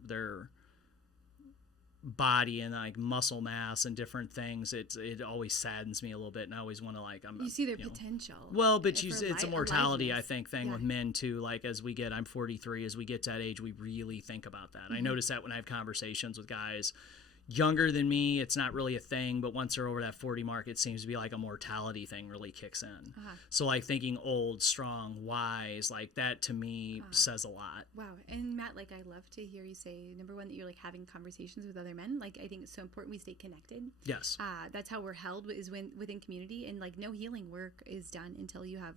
body and like muscle mass and different things, it always saddens me a little bit, and I always want to like you see their potential. Well, but it's a mortality I think thing with men too. Like, as we get, I'm 43, as we get to that age, we really think about that. I notice that when I have conversations with guys younger than me, it's not really a thing, but once they're over that 40 mark, it seems to be like a mortality thing really kicks in. So like thinking old, strong, wise, like that to me says a lot. Wow. And Matt, like, I love to hear you say, number one, that you're like having conversations with other men. Like, I think it's so important we stay connected. Yes. That's how we're held, is within community, and like no healing work is done until you have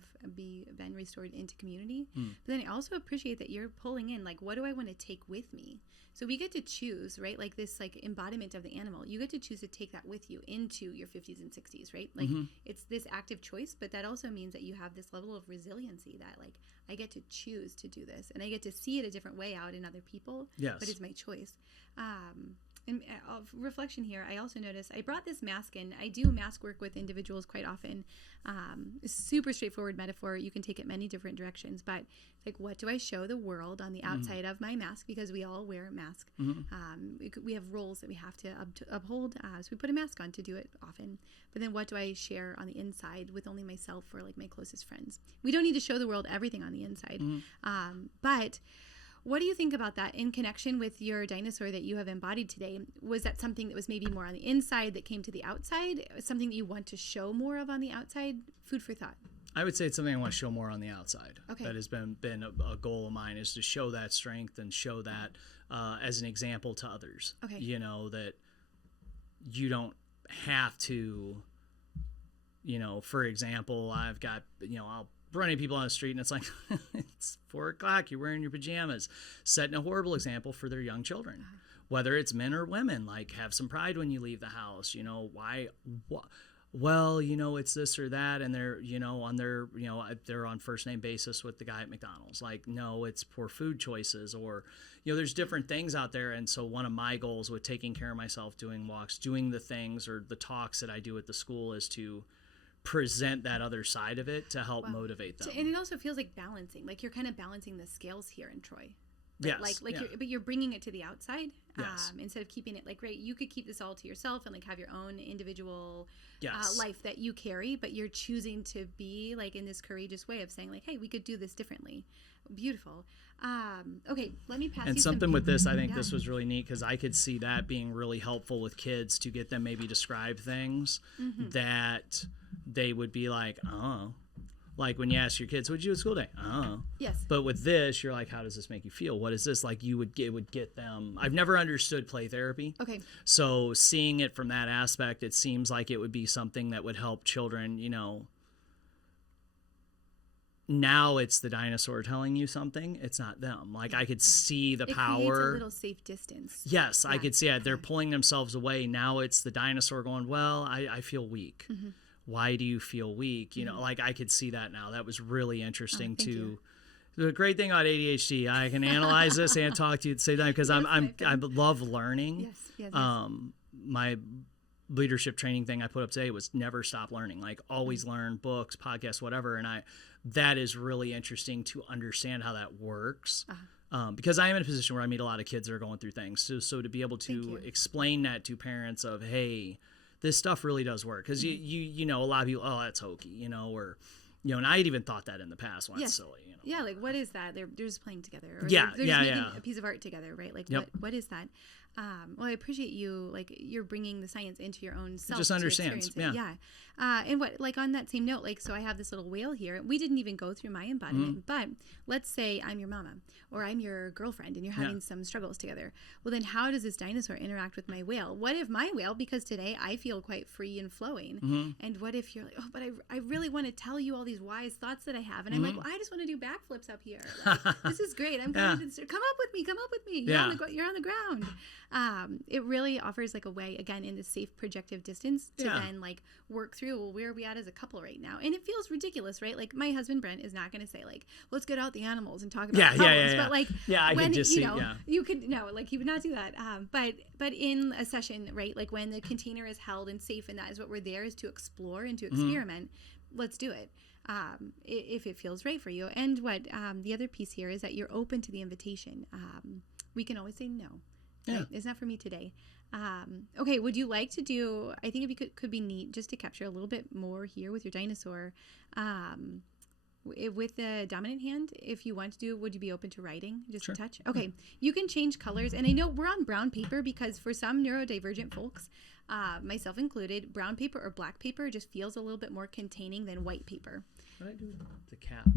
been restored into community. But then I also appreciate that you're pulling in, like, what do I want to take with me? So we get to choose, right? Like this, like, embodiment of the animal. You get to choose to take that with you into your 50s and 60s, right? Like, it's this active choice, but that also means that you have this level of resiliency that, like, I get to choose to do this, and I get to see it a different way out in other people. Yes. But it's my choice. And of reflection here, I also noticed I brought this mask in. I do mask work with individuals quite often. It's super straightforward metaphor. You can take it many different directions, but like, what do I show the world on the outside of my mask? Because we all wear a mask. We have roles that we have to uphold, so we put a mask on to do it often. But then what do I share on the inside with only myself or like my closest friends? We don't need to show the world everything on the inside. But what do you think about that in connection with your dinosaur that you have embodied today? Was that something that was maybe more on the inside that came to the outside? Something that you want to show more of on the outside? Food for thought. I would say it's something I want to show more on the outside. Okay. That has been a goal of mine, is to show that strength and show that as an example to others. Okay. You know, that you don't have to, you know, for example, I've got, you know, I'll run into people on the street and it's like, it's 4 o'clock, you're wearing your pajamas, setting a horrible example for their young children. Whether it's men or women, like, have some pride when you leave the house. You know, well, you know, it's this or that, and they're, you know, on their, you know, they're on first name basis with the guy at McDonald's. Like, no, it's poor food choices, or, you know, there's different things out there. And so one of my goals with taking care of myself, doing walks, doing the things or the talks that I do at the school, is to present that other side of it to help motivate them. So, and it also feels like balancing, like you're kind of balancing the scales here in Troy. Yes. But you're bringing it to the outside. Yes. Instead of keeping it like, right, you could keep this all to yourself and like have your own individual life that you carry, but you're choosing to be like in this courageous way of saying like, hey, we could do this differently. Beautiful. Okay, let me pass you something with this. I think this was really neat, because I could see that being really helpful with kids, to get them maybe describe things that they would be like, oh. Like when you ask your kids, what'd you do at school today? Oh. Yes. But with this, you're like, how does this make you feel? What is this? Like, it would get them. I've never understood play therapy. Okay. So seeing it from that aspect, it seems like it would be something that would help children, you know. Now it's the dinosaur telling you something. It's not them. Like, I could see the power. It creates a little safe distance. Yes, I could see it. They're pulling themselves away. Now it's the dinosaur going, well, I feel weak. Why do you feel weak? You know, like, I could see that now. That was really interesting The great thing about ADHD, I can analyze this and talk to you at the same time because I love learning. Yes. My leadership training thing I put up today was never stop learning, like always learn, books, podcasts, whatever. And that is really interesting to understand how that works. Because I am in a position where I meet a lot of kids that are going through things. So to be able to explain that to parents of, hey, this stuff really does work. Because you know, a lot of people, oh, that's hokey, you know, or, you know, and I had even thought that in the past. Well, that's silly, you know. Yeah, like what is that? They're just playing together. Or they're making a piece of art together, right? Like what is that? Well, I appreciate you, like you're bringing the science into your own self. Just understands. Yeah. And what, like on that same note, like, so I have this little whale here. We didn't even go through my embodiment, but let's say I'm your mama or I'm your girlfriend and you're having some struggles together. Well, then how does this dinosaur interact with my whale? What if my whale, because today I feel quite free and flowing. And what if you're like, oh, but I really want to tell you all these wise thoughts that I have. And I'm like, well, I just want to do backflips up here. Like, this is great. I'm going to come up with me. You're on the ground. It really offers like a way, again, in the safe projective distance to then like work through, well, where are we at as a couple right now? And it feels ridiculous, right? Like my husband Brent is not going to say like, let's get out the animals and talk about problems. But like, I when, could just see, you could, no, like he would not do that. But in a session, right? Like when the container is held and safe, and that is what we're there, is to explore and to experiment. Let's do it. If it feels right for you. And what, the other piece here is that you're open to the invitation. We can always say no. Right? It's not for me today. Okay, would you like to do, I think it could be neat just to capture a little bit more here with your dinosaur. With the dominant hand, if you want to do, would you be open to writing just a touch? Okay, you can change colors. And I know we're on brown paper because for some neurodivergent folks, myself included, brown paper or black paper just feels a little bit more containing than white paper. What did I do with the cap?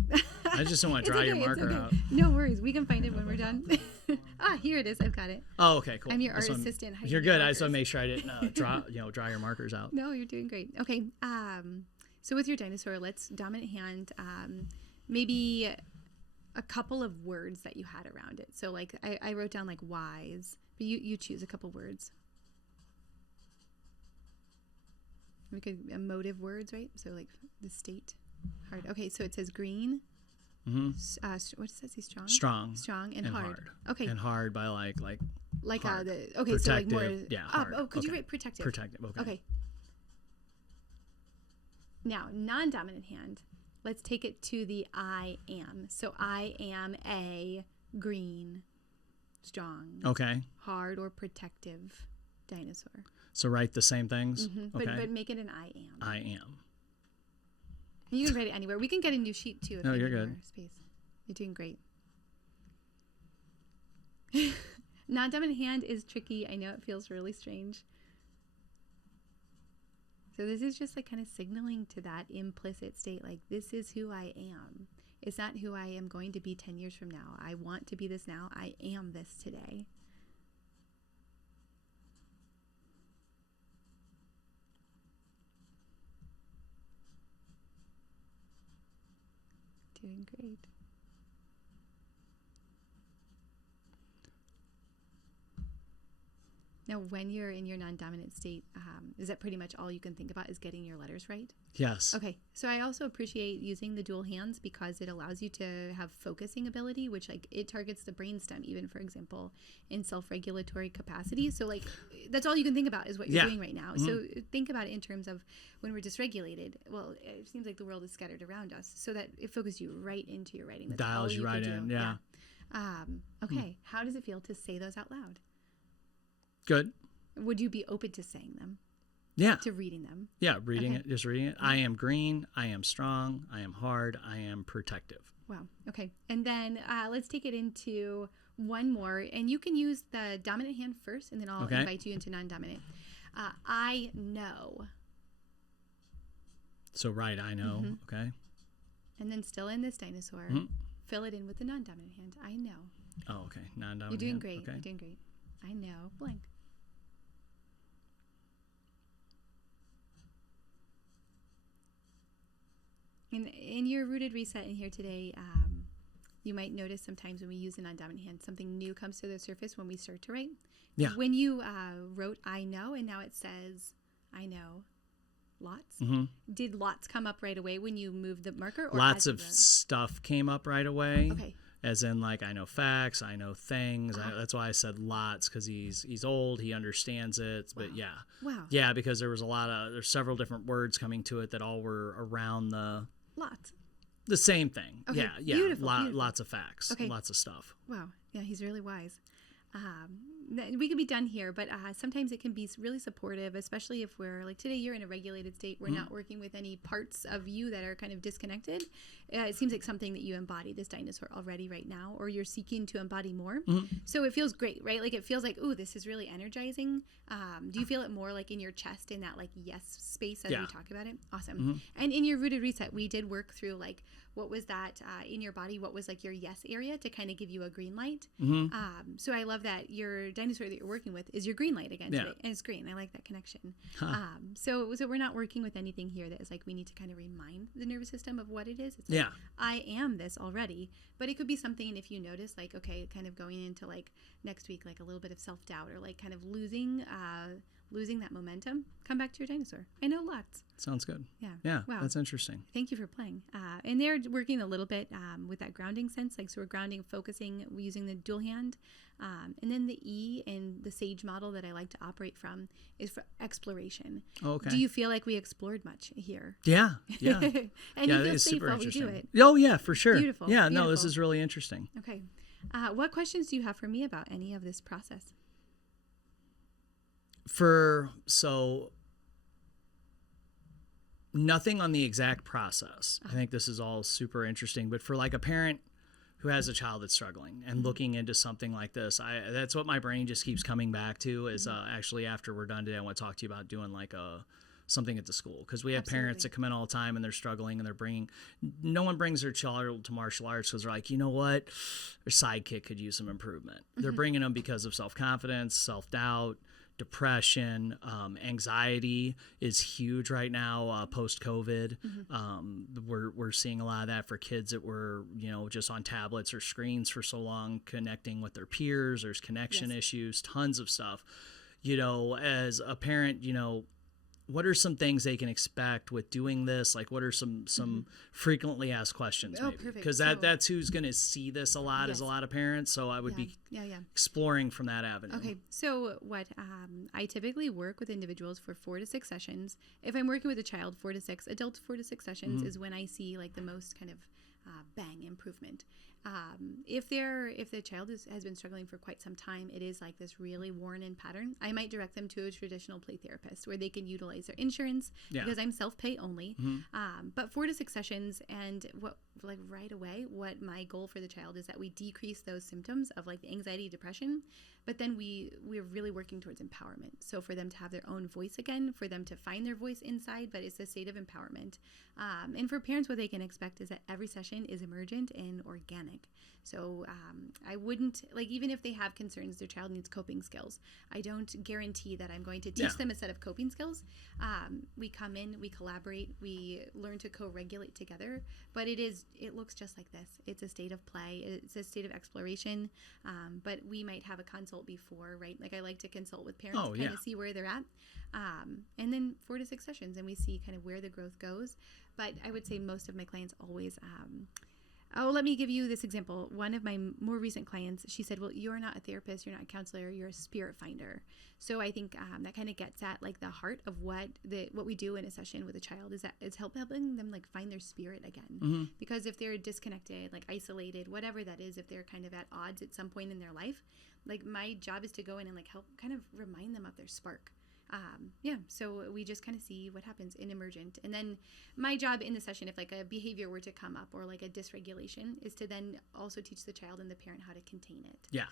I just don't want to dry your marker out. No worries. We can find it when we're done. Here it is. I've got it. Oh, okay, cool. I'm your art assistant. You're good. I just want to make sure I didn't dry your markers out. No, you're doing great. Okay. So with your dinosaur, let's dominant hand, maybe a couple of words that you had around it. So like I wrote down like wise, but you choose a couple words. We could emotive words, right? So like the state. Hard. Okay, so it says green. What does that say? Strong and hard. Okay. And hard by like hard. Okay, protective, so like more. Yeah. Hard. Could you write protective? Protective. Okay. Now, non-dominant hand. Let's take it to the I am. So I am a green, strong. Okay. Hard or protective dinosaur. So write the same things. Okay. But make it an I am. I am. You can write it anywhere. We can get a new sheet too. If you're good. Space. You're doing great. Non-dominant hand is tricky. I know it feels really strange. So this is just like kind of signaling to that implicit state, like this is who I am. It's not who I am going to be 10 years from now. I want to be this now. I am this today. Doing great. Now, when you're in your non-dominant state, is that pretty much all you can think about is getting your letters right? Yes. Okay. So I also appreciate using the dual hands because it allows you to have focusing ability, which like it targets the brainstem, even for example, in self-regulatory capacity. So like that's all you can think about is what you're doing right now. So think about it in terms of when we're dysregulated. Well, it seems like the world is scattered around us, so that it focuses you right into your writing. That's dials you right in. Yeah. Okay. How does it feel to say those out loud? Good. Would you be open to saying them? Yeah. To reading them? Yeah, reading it, just reading it. I am green, I am strong, I am hard, I am protective. Wow. Okay. And then let's take it into one more. And you can use the dominant hand first, and then I'll invite you into non-dominant. I know. So, right, I know. Okay. And then still in this dinosaur, fill it in with the non-dominant hand. I know. Oh, okay. Non-dominant. You're doing great. Okay. You're doing great. I know. Blank. In your rooted reset in here today, you might notice sometimes when we use a non-dominant hand, something new comes to the surface when we start to write. Yeah. When you wrote I know, and now it says I know, Lots. Mm-hmm. Did lots come up right away when you moved the marker? Or Lots of stuff came up right away. Okay. As in, like, I know facts, I know things. That's why I said lots, because he's old, he understands it. But yeah, yeah, because there's several different words coming to it that all were around the same thing. Okay. Yeah, Beautiful, lots of facts, okay. Lots of stuff. Wow, yeah, he's really wise. We could be done here, but sometimes it can be really supportive, especially if we're like today you're in a regulated state. We're not working with any parts of you that are kind of disconnected. It seems like something that you embody this dinosaur already right now, or you're seeking to embody more. So it feels great, right? Like it feels like, ooh, this is really energizing. Do you feel it more like in your chest in that like yes space as we talk about it? Awesome. And in your rooted reset, we did work through like what was that in your body? What was like your yes area to kind of give you a green light? So I love that your dinosaur that you're working with is your green light again today, and it's green. I like that connection. So we're not working with anything here that is like we need to kind of remind the nervous system of what it is. It's like, I am this already, but it could be something if you notice like, okay, kind of going into like next week, like a little bit of self-doubt or like kind of losing that momentum, come back to your dinosaur. I know lots. Sounds good. Yeah. Wow. That's interesting. Thank you for playing. And they're working a little bit with that grounding sense. Like, so we're grounding, focusing, using the dual hand. And then the E and the SAGE model that I like to operate from is for exploration. Okay. Do you feel like we explored much here? Yeah. And you feel safe while we do it? Oh, yeah, for sure. Beautiful. Yeah, no, this is really interesting. Okay. What questions do you have for me about any of this process? So nothing on the exact process. I think this is all super interesting, but for like a parent who has a child that's struggling and looking into something like this, that's what my brain just keeps coming back to is actually after we're done today, I want to talk to you about doing like something at the school, because we have parents that come in all the time and they're struggling and no one brings their child to martial arts because they're like, you know what, their sidekick could use some improvement. They're bringing them because of self-confidence, self-doubt, depression, anxiety is huge right now post-COVID. We're seeing a lot of that for kids that were just on tablets or screens for so long, connecting with their peers. There's connection issues, tons of stuff. As a parent, what are some things they can expect with doing this? Like, what are some frequently asked questions? Oh, maybe? perfect. Because that's who's going to see this a lot is a lot of parents. So I would be exploring from that avenue. Okay. So what I typically work with individuals for 4 to 6 sessions. If I'm working with a child, 4 to 6, adults 4 to 6 sessions is when I see like the most kind of bang improvement. If the child has been struggling for quite some time, it is like this really worn-in pattern. I might direct them to a traditional play therapist where they can utilize their insurance because I'm self-pay only. But 4 to 6 sessions, and right away, what my goal for the child is that we decrease those symptoms of like the anxiety, depression, but then we're really working towards empowerment. So for them to have their own voice again, for them to find their voice inside, but it's a state of empowerment. And for parents, what they can expect is that every session is emergent and organic. So I wouldn't, like, even if they have concerns, their child needs coping skills, I don't guarantee that I'm going to teach them a set of coping skills. We come in, we collaborate, we learn to co-regulate together, but it looks just like this. It's a state of play. It's a state of exploration. But we might have a consult before, right? Like I like to consult with parents, kind of see where they're at. And then 4 to 6 sessions, and we see kind of where the growth goes. But I would say most of my clients always, let me give you this example. One of my more recent clients, she said, well, you're not a therapist, you're not a counselor, you're a spirit finder. So I think that kind of gets at like the heart of what we do in a session with a child is helping them like find their spirit again. Because if they're disconnected, like isolated, whatever that is, if they're kind of at odds at some point in their life, like my job is to go in and like help kind of remind them of their spark. So we just kind of see what happens in emergent. And then my job in the session, if like a behavior were to come up or like a dysregulation, is to then also teach the child and the parent how to contain it.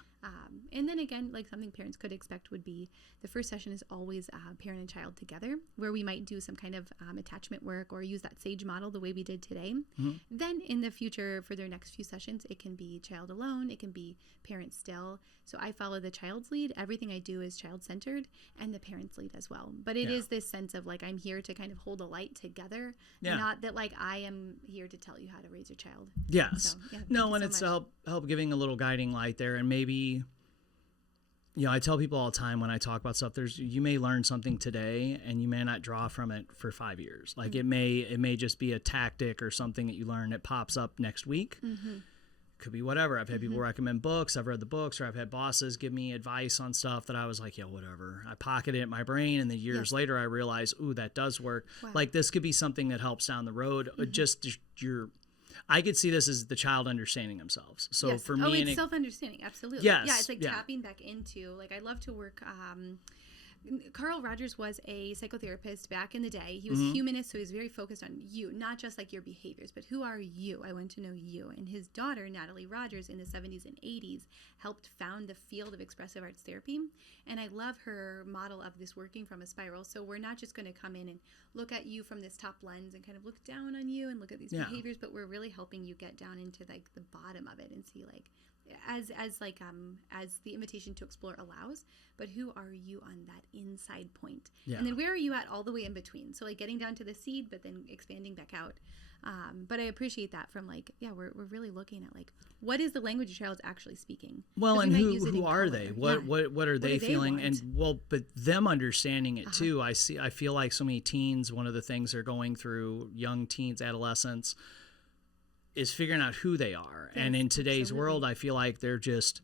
And then again, like something parents could expect would be the first session is always parent and child together, where we might do some kind of attachment work or use that SAGE model the way we did today. Then in the future, for their next few sessions, it can be child alone, it can be parent still. So I follow the child's lead. Everything I do is child-centered, and the parent's lead as well. But it is this sense of like I'm here to kind of hold a light together, not that like I am here to tell you how to raise your child. Yes. So, and it's help giving a little guiding light there, and maybe you know, I tell people all the time when I talk about stuff, you may learn something today and you may not draw from it for 5 years. Like it may just be a tactic or something that you learn that pops up next week. Could be whatever. I've had people recommend books. I've read the books, or I've had bosses give me advice on stuff that I was like, yeah, whatever. I pocket it in my brain, and then years later I realize, ooh, that does work. Wow. Like this could be something that helps down the road. I could see this as the child understanding themselves. So for me, it's self-understanding. Absolutely. Yes, Yeah, it's like tapping back into, like, I love to work. Carl Rogers was a psychotherapist back in the day. He was humanist, so he was very focused on you, not just like your behaviors, but who are you? I want to know you. And his daughter, Natalie Rogers, in the 70s and 80s, helped found the field of expressive arts therapy. And I love her model of this working from a spiral. So we're not just going to come in and look at you from this top lens and kind of look down on you and look at these behaviors, but we're really helping you get down into like the bottom of it and see like, as the invitation to explore allows, but who are you on that inside point? And then where are you at all the way in between? So like getting down to the seed, but then expanding back out. But I appreciate that from like, we're really looking at like, what is the language your child's actually speaking? Well, and who are they? What are they feeling? Want? And but them understanding it too. I feel like so many teens, one of the things they're going through, young teens, adolescents, is figuring out who they are. Yes, and in today's world, I feel like they're just,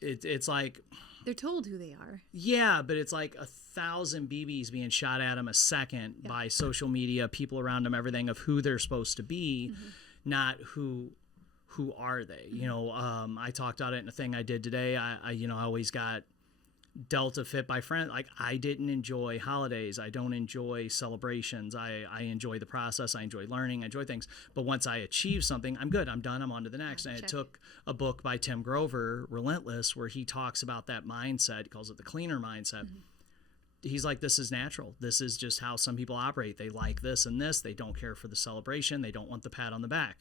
it's like, they're told who they are. Yeah, but it's like 1,000 BBs being shot at them a second by social media, people around them, everything of who they're supposed to be, not who are they. You know, I talked about it in a thing I did today. I always got dealt a fit by friends. Like, I didn't enjoy holidays. I don't enjoy celebrations. I enjoy the process. I enjoy learning. I enjoy things. But once I achieve something, I'm good. I'm done. I'm on to the next. And it took a book by Tim Grover, Relentless, where he talks about that mindset. He calls it the cleaner mindset. He's like, this is natural. This is just how some people operate. They like this and this. They don't care for the celebration. They don't want the pat on the back.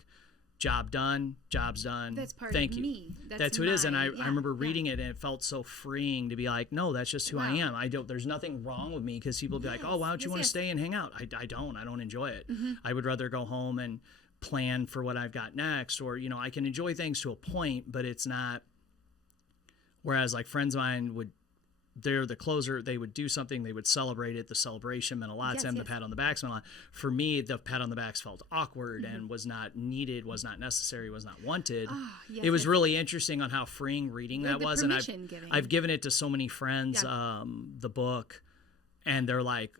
Job done, job's done. That's part Thank of you. me. That's who it is. And I remember reading it, and it felt so freeing to be like, no, that's just who I am. There's nothing wrong with me, because people be like, oh, why don't you want to stay and hang out? I don't enjoy it. I would rather go home and plan for what I've got next, or, I can enjoy things to a point, but it's not. Whereas like friends of mine they're the closer, they would do something, they would celebrate it. The celebration meant a lot to them. The pat on the backs meant a lot. For me, the pat on the backs felt awkward and was not needed, was not necessary, was not wanted. It was really interesting on how freeing reading that was. And I've given it to so many friends, the book, and they're like,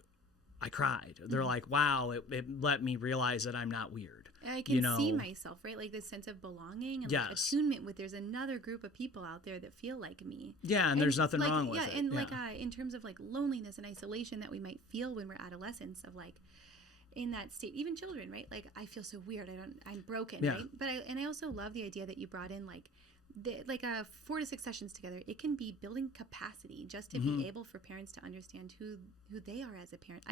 I cried. They're like, wow, it let me realize that I'm not weird. I can see myself, right? Like this sense of belonging and like attunement with there's another group of people out there that feel like me. Yeah, and there's nothing wrong with it. And like in terms of like loneliness and isolation that we might feel when we're adolescents, of like in that state, even children, right? Like, I feel so weird. I'm broken, right? But I also love the idea that you brought in like 4 to 6 sessions together. It can be building capacity just to be able for parents to understand who they are as a parent.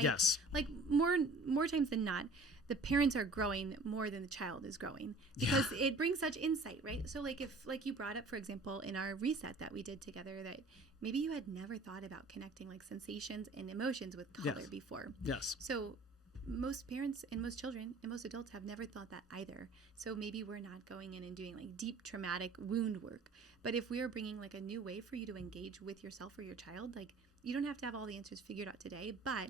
Like more times than not, the parents are growing more than the child is growing, because it brings such insight, right? So like, if like you brought up, for example, in our reset that we did together, that maybe you had never thought about connecting like sensations and emotions with color before. So most parents and most children and most adults have never thought that either. So maybe we're not going in and doing like deep traumatic wound work. But if we are bringing like a new way for you to engage with yourself or your child, like, you don't have to have all the answers figured out today, but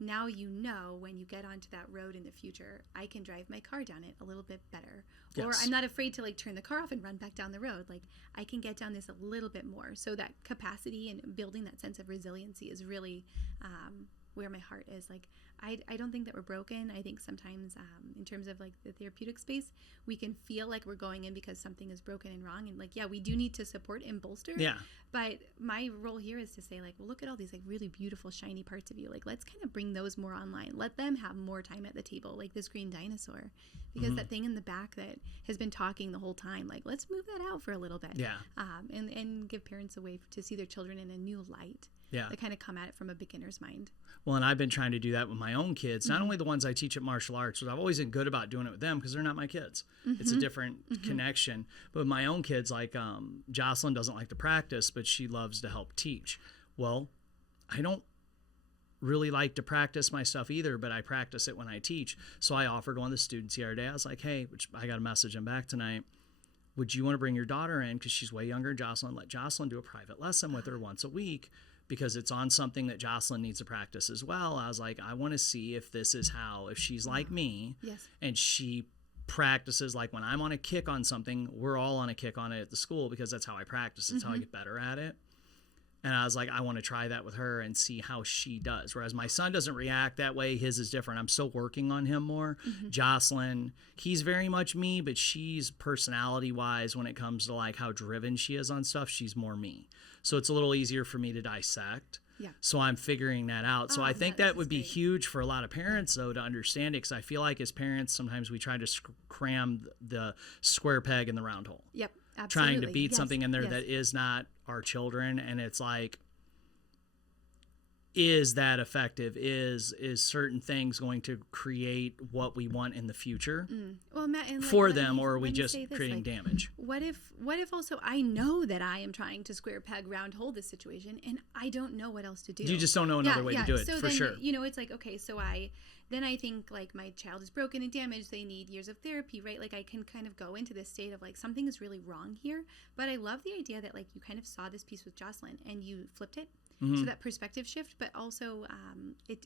now you know when you get onto that road in the future, I can drive my car down it a little bit better. Or I'm not afraid to like turn the car off and run back down the road. Like, I can get down this a little bit more. So that capacity and building that sense of resiliency is really where my heart is. Like, I don't think that we're broken. I think sometimes in terms of like the therapeutic space, we can feel like we're going in because something is broken and wrong. And like, we do need to support and bolster. But my role here is to say like, well, look at all these like really beautiful, shiny parts of you. Like, let's kind of bring those more online. Let them have more time at the table, like this green dinosaur. Because that thing in the back that has been talking the whole time, like, let's move that out for a little bit. And give parents a way to see their children in a new light. They kind of come at it from a beginner's mind. Well, and I've been trying to do that with my own kids, not only the ones I teach at martial arts, but I've always been good about doing it with them because they're not my kids. It's a different connection. But with my own kids, like Jocelyn doesn't like to practice, but she loves to help teach. Well, I don't really like to practice my stuff either, but I practice it when I teach. So I offered one of the students the other day. I was like, hey, which I got a message in back tonight. would you want to bring your daughter in, because she's way younger than Jocelyn, let Jocelyn do a private lesson with her once a week, because it's on something that Jocelyn needs to practice as well. I was like, I want to see if this is how, if she's like me, Yes. and she practices, like when I'm on a kick on something, we're all on a kick on it at the school, because that's how I practice. It's how I get better at it. And I was like, I want to try that with her and see how she does. Whereas my son doesn't react that way. His is different. I'm still working on him more. Jocelyn, he's very much me, but she's personality wise, when it comes to like how driven she is on stuff, she's more me. So it's a little easier for me to dissect. Yeah. So I'm figuring that out. So I think that would be great. huge for a lot of parents, though, to understand it, because I feel like as parents, sometimes we try to cram the square peg in the round hole. Yep. Absolutely. Trying to beat something in there Yes. that is not our children. And it's like, is that effective? Is certain things going to create what we want in the future Well, Matt, and for let them, me- or are let we me just say this, creating damage? What if also I know that I am trying to square peg round hole this situation, and I don't know what else to do. You just don't know another way to do it, so for then, sure. You know, it's like, okay, so I think like my child is broken and damaged. They need years of therapy, right? Like I can kind of go into this state of like something is really wrong here. But I love the idea that like you kind of saw this piece with Jocelyn and you flipped it. So that perspective shift, but also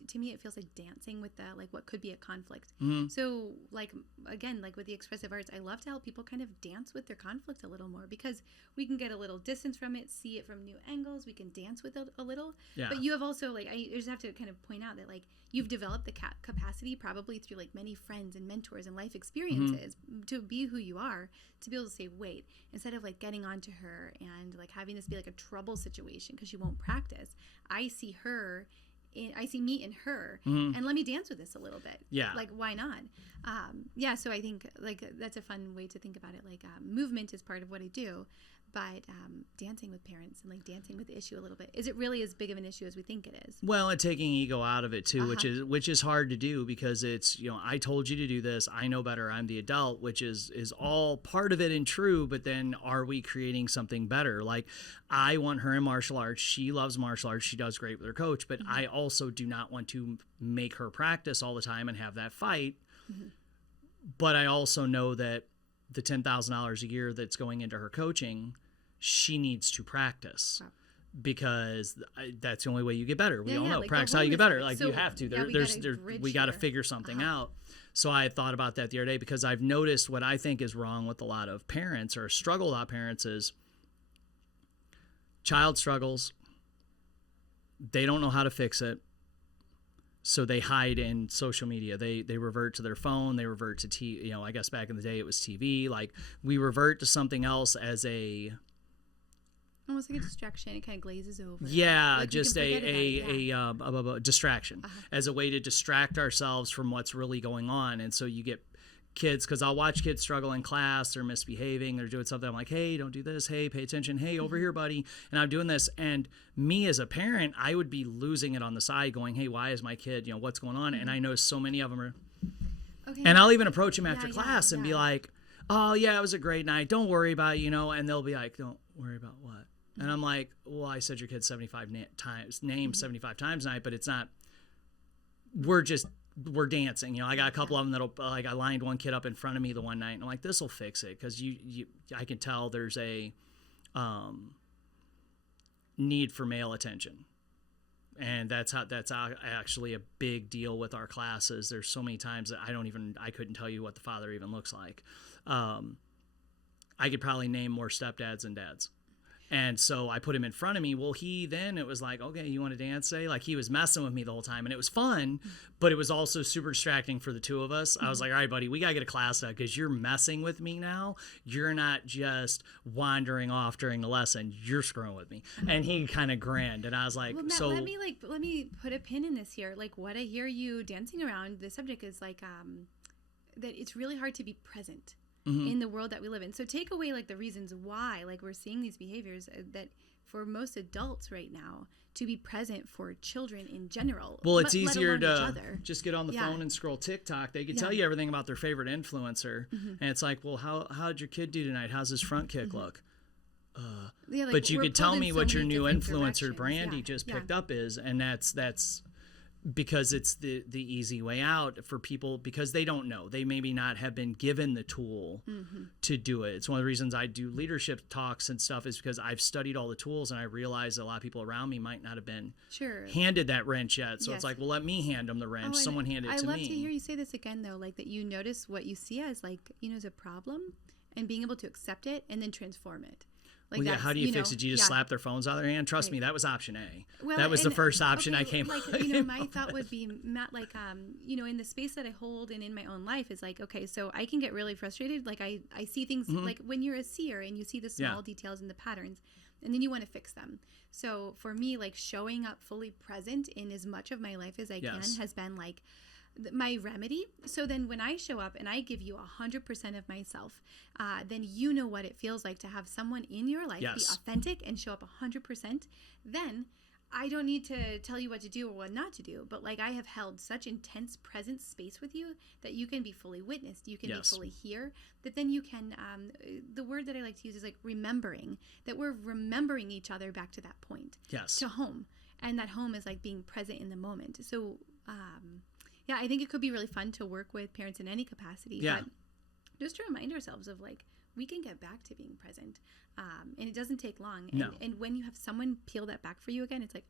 to me it feels like dancing with the like what could be a conflict. So like again, like with the expressive arts, I love to help people kind of dance with their conflict a little more, because we can get a little distance from it, see it from new angles, we can dance with it a little. Yeah. But you have also like I just have to kind of point out that like you've developed the capacity probably through like many friends and mentors and life experiences to be who you are, to be able to say, wait, instead of like getting onto her and like having this be like a trouble situation because you won't practice, I see me in her, and let me dance with this a little bit. Yeah. Like, why not? So I think like that's a fun way to think about it. Like movement is part of what I do, but dancing with parents and like dancing with the issue a little bit. Is it really as big of an issue as we think it is? Well, and taking ego out of it too, which is hard to do, because it's, you know, I told you to do this, I know better, I'm the adult, which is all part of it and true, but then are we creating something better? Like I want her in martial arts. She loves martial arts. She does great with her coach, but I also do not want to make her practice all the time and have that fight. But I also know that the $10,000 a year that's going into her coaching, she needs to practice. Wow. Because that's the only way you get better. We all know like practice how you get better. Like so, you have to. we got to figure something out. So I had thought about that the other day, because I've noticed what I think is wrong with a lot of parents, or struggle a lot of parents, is child struggles. They don't know how to fix it. So they hide in social media. They revert to their phone. They revert to TV. You know, I guess back in the day it was TV. Like we revert to something else as almost like a distraction. It kind of glazes over. Yeah, like just a distraction, as a way to distract ourselves from what's really going on. And so you get kids, because I'll watch kids struggle in class, they're misbehaving, they're doing something, I'm like, hey, don't do this, hey, pay attention, hey, over here, buddy. And I'm doing this, and me as a parent, I would be losing it on the side, going, hey, why is my kid, you know, what's going on? And I know so many of them are, and I'll even approach them after class and be like, oh yeah, it was a great night, don't worry about it, you know. And they'll be like, don't worry about what? And I'm like, well, I said your kid 75 times, name 75 times tonight, but it's not, we're dancing. You know, I got a couple of them that'll, like, I lined one kid up in front of me the one night, and I'm like, this will fix it, because I can tell there's a need for male attention. And that's actually a big deal with our classes. There's so many times that I couldn't tell you what the father even looks like. I could probably name more stepdads than dads. And so I put him in front of me. Well, it was like, okay, you want to dance today? Like, he was messing with me the whole time, and it was fun, but it was also super distracting for the two of us. I was like, all right, buddy, we got to get a class now, because you're messing with me now. You're not just wandering off during the lesson. You're screwing with me. And he kind of grinned, and I was like, well, Matt, so let me put a pin in this here. Like, what I hear you dancing around the subject is like, that it's really hard to be present in the world that we live in. So take away like the reasons why, like, we're seeing these behaviors that for most adults right now, to be present for children in general. Well, it's easier to just get on the phone and scroll TikTok. They can tell you everything about their favorite influencer. And it's like, well, how'd your kid do tonight? How's his front kick look? But you could tell me what your new influencer Brandy just picked up is, and that's because it's the easy way out for people, because they don't know. They maybe not have been given the tool to do it. It's one of the reasons I do leadership talks and stuff, is because I've studied all the tools, and I realize that a lot of people around me might not have been handed that wrench yet. So it's like, well, let me hand them the wrench. Someone handed it to me. I love to hear you say this again, though, like that you notice what you see as like, as a problem, and being able to accept it and then transform it. Like, well, how do you fix it? You just slap their phones out of their hand? Trust me, that was option A. Well, that was the first option I came up with. My thought would be, Matt, like, in the space that I hold and in my own life is like, okay, so I can get really frustrated. Like, I see things like when you're a seer and you see the small details and the patterns, and then you want to fix them. So for me, like, showing up fully present in as much of my life as I can has been like my remedy. So then when I show up and I give you 100% of myself, then you know what it feels like to have someone in your life be authentic and show up 100%. Then I don't need to tell you what to do or what not to do, but like I have held such intense present space with you that you can be fully witnessed, you can be fully here, that then you can, the word that I like to use is like remembering, that we're remembering each other back to that point, to home. And that home is like being present in the moment. So, I think it could be really fun to work with parents in any capacity, but just to remind ourselves of like, we can get back to being present. And it doesn't take long. And when you have someone peel that back for you again, it's like,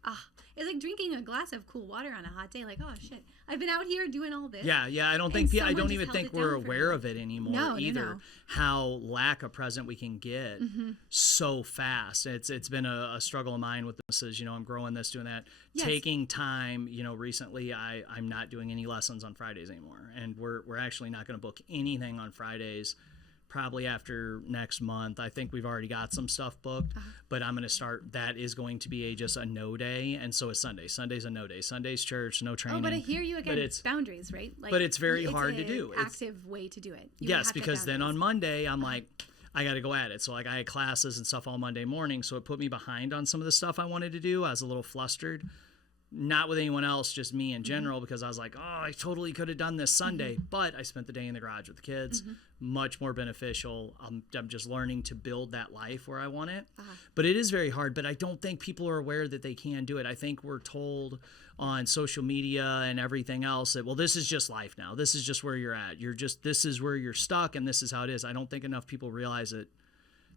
it's like drinking a glass of cool water on a hot day. Like, oh shit, I've been out here doing all this. I don't even think we're aware of it anymore either. No. How lack of present we can get so fast. It's been a struggle of mine with this is, I'm growing this, doing that, taking time. Recently I'm not doing any lessons on Fridays anymore. And we're actually not going to book anything on Fridays. Probably after next month. I think we've already got some stuff booked, but I'm going to start. That is going to be just a no day, and so is Sunday. Sunday's a no day. Sunday's church, no training. Oh, but I hear you again. It's boundaries, right? Like, but it's very hard to do. It's active way to do it. Yes, because then on Monday I'm like, I got to go at it. So like I had classes and stuff all Monday morning, so it put me behind on some of the stuff I wanted to do. I was a little flustered. Not with anyone else, just me in general, because I was like, I totally could have done this Sunday, but I spent the day in the garage with the kids. Much more beneficial. I'm just learning to build that life where I want it. But it is very hard, but I don't think people are aware that they can do it. I think we're told on social media and everything else that, well, this is just life now. This is just where you're at. This is where you're stuck, and this is how it is. I don't think enough people realize that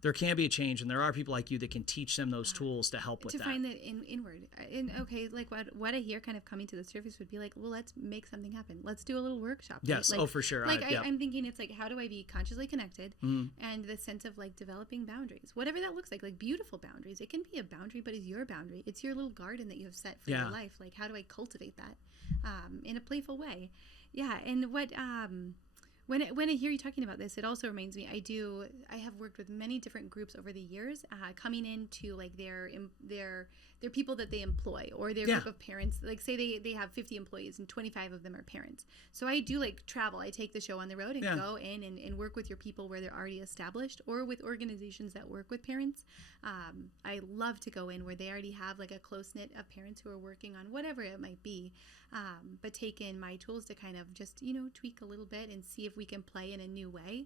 there can be a change, and there are people like you that can teach them those tools to help with that. To find that inward. And okay, like what I hear kind of coming to the surface would be like, well, let's make something happen. Let's do a little workshop. Yes, right? Like, for sure. I'm thinking it's like, how do I be consciously connected, and the sense of like developing boundaries, whatever that looks like beautiful boundaries. It can be a boundary, but it's your boundary. It's your little garden that you have set for your life. Like, how do I cultivate that in a playful way? Yeah, and what... When I hear you talking about this, it also reminds me, I have worked with many different groups over the years, coming into like their people that they employ, or their group of parents. Like, say they have 50 employees and 25 of them are parents. So I do like travel. I take the show on the road and go in and work with your people where they're already established, or with organizations that work with parents. I love to go in where they already have like a close knit of parents who are working on whatever it might be, but take in my tools to kind of just, tweak a little bit and see if we can play in a new way.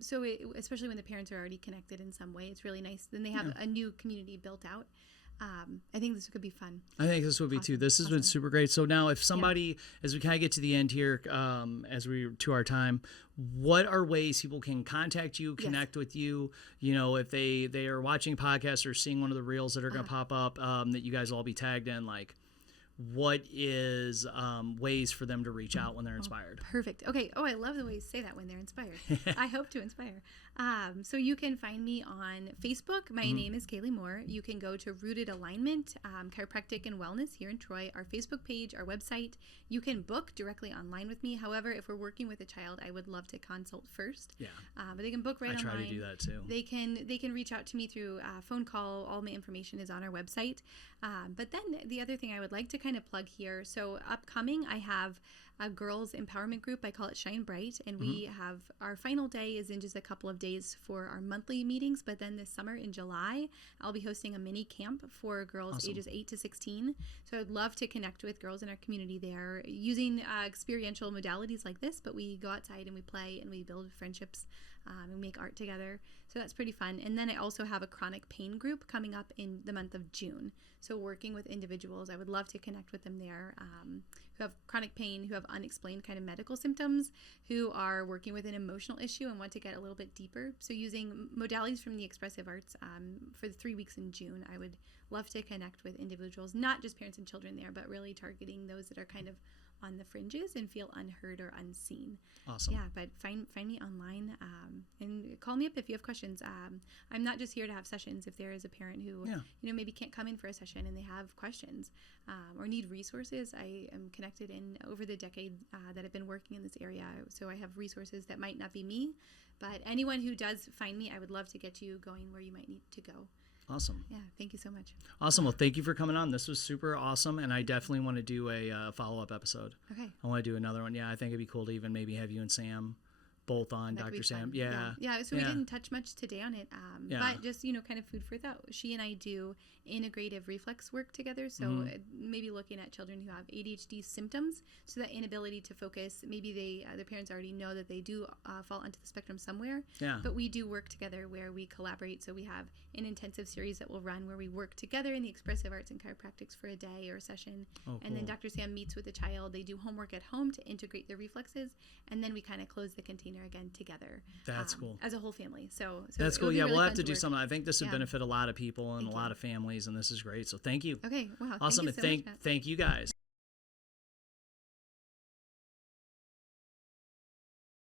So especially when the parents are already connected in some way, it's really nice. Then they have a new community built out. I think this could be fun. I think this would be too. This has been super great. So now if somebody, as we kind of get to the end here, as we to our time, what are ways people can contact you, connect with you? If they are watching podcasts or seeing one of the reels that are going to pop up, that you guys will all be tagged in, like, what is ways for them to reach out when they're inspired? Perfect. Okay. I love the way you say that, when they're inspired. I hope to inspire. So you can find me on Facebook. My name is Kaley Moore. You can go to Rooted Alignment, Chiropractic and Wellness here in Troy, our Facebook page, our website. You can book directly online with me. However, if we're working with a child, I would love to consult first. Yeah. But they can book right online. I try to do that too. They can reach out to me through phone call. All my information is on our website. But then the other thing I would like to kind of plug here. So upcoming, I have a girls empowerment group. I call it Shine Bright. And we have our final day is in just a couple of days for our monthly meetings. But then this summer in July, I'll be hosting a mini camp for girls ages 8 to 16. So I'd love to connect with girls in our community there using experiential modalities like this. But we go outside and we play and we build friendships and make art together. So that's pretty fun. And then I also have a chronic pain group coming up in the month of June. So working with individuals, I would love to connect with them there who have chronic pain, who have unexplained kind of medical symptoms, who are working with an emotional issue and want to get a little bit deeper. So using modalities from the expressive arts for the 3 weeks in June, I would love to connect with individuals, not just parents and children there, but really targeting those that are kind of on the fringes and feel unheard or unseen. Awesome. Yeah, but find me online and call me up if you have questions. I'm not just here to have sessions. If there is a parent who maybe can't come in for a session and they have questions or need resources, I am connected in over the decade that I've been working in this area. So I have resources that might not be me, but anyone who does find me, I would love to get you going where you might need to go. Awesome. Yeah, thank you so much. Awesome. Well, thank you for coming on. This was super awesome, and I definitely want to do a follow-up episode. Okay. I want to do another one. Yeah, I think it'd be cool to even maybe have you and Sam both on, That could Dr. be Sam. fun. Yeah. So we didn't touch much today on it, but just, kind of food for thought. She and I do integrative reflex work together. So maybe looking at children who have ADHD symptoms, so that inability to focus, maybe the parents already know that they do fall onto the spectrum somewhere. Yeah. But we do work together where we collaborate. So we have an intensive series that will run where we work together in the expressive arts and chiropractics for a day or a session. Oh, and then cool. Dr. Sam meets with the child. They do homework at home to integrate their reflexes. And then we kind of close the container again together. That's cool. As a whole family. So that's it cool. would be Yeah, really we'll have fun to do work. something. I think this would benefit a lot of people and Thank a lot you. of families, and this is great. So thank you. Okay. Wow. Awesome. Thank you so much, Matt. Thank you guys.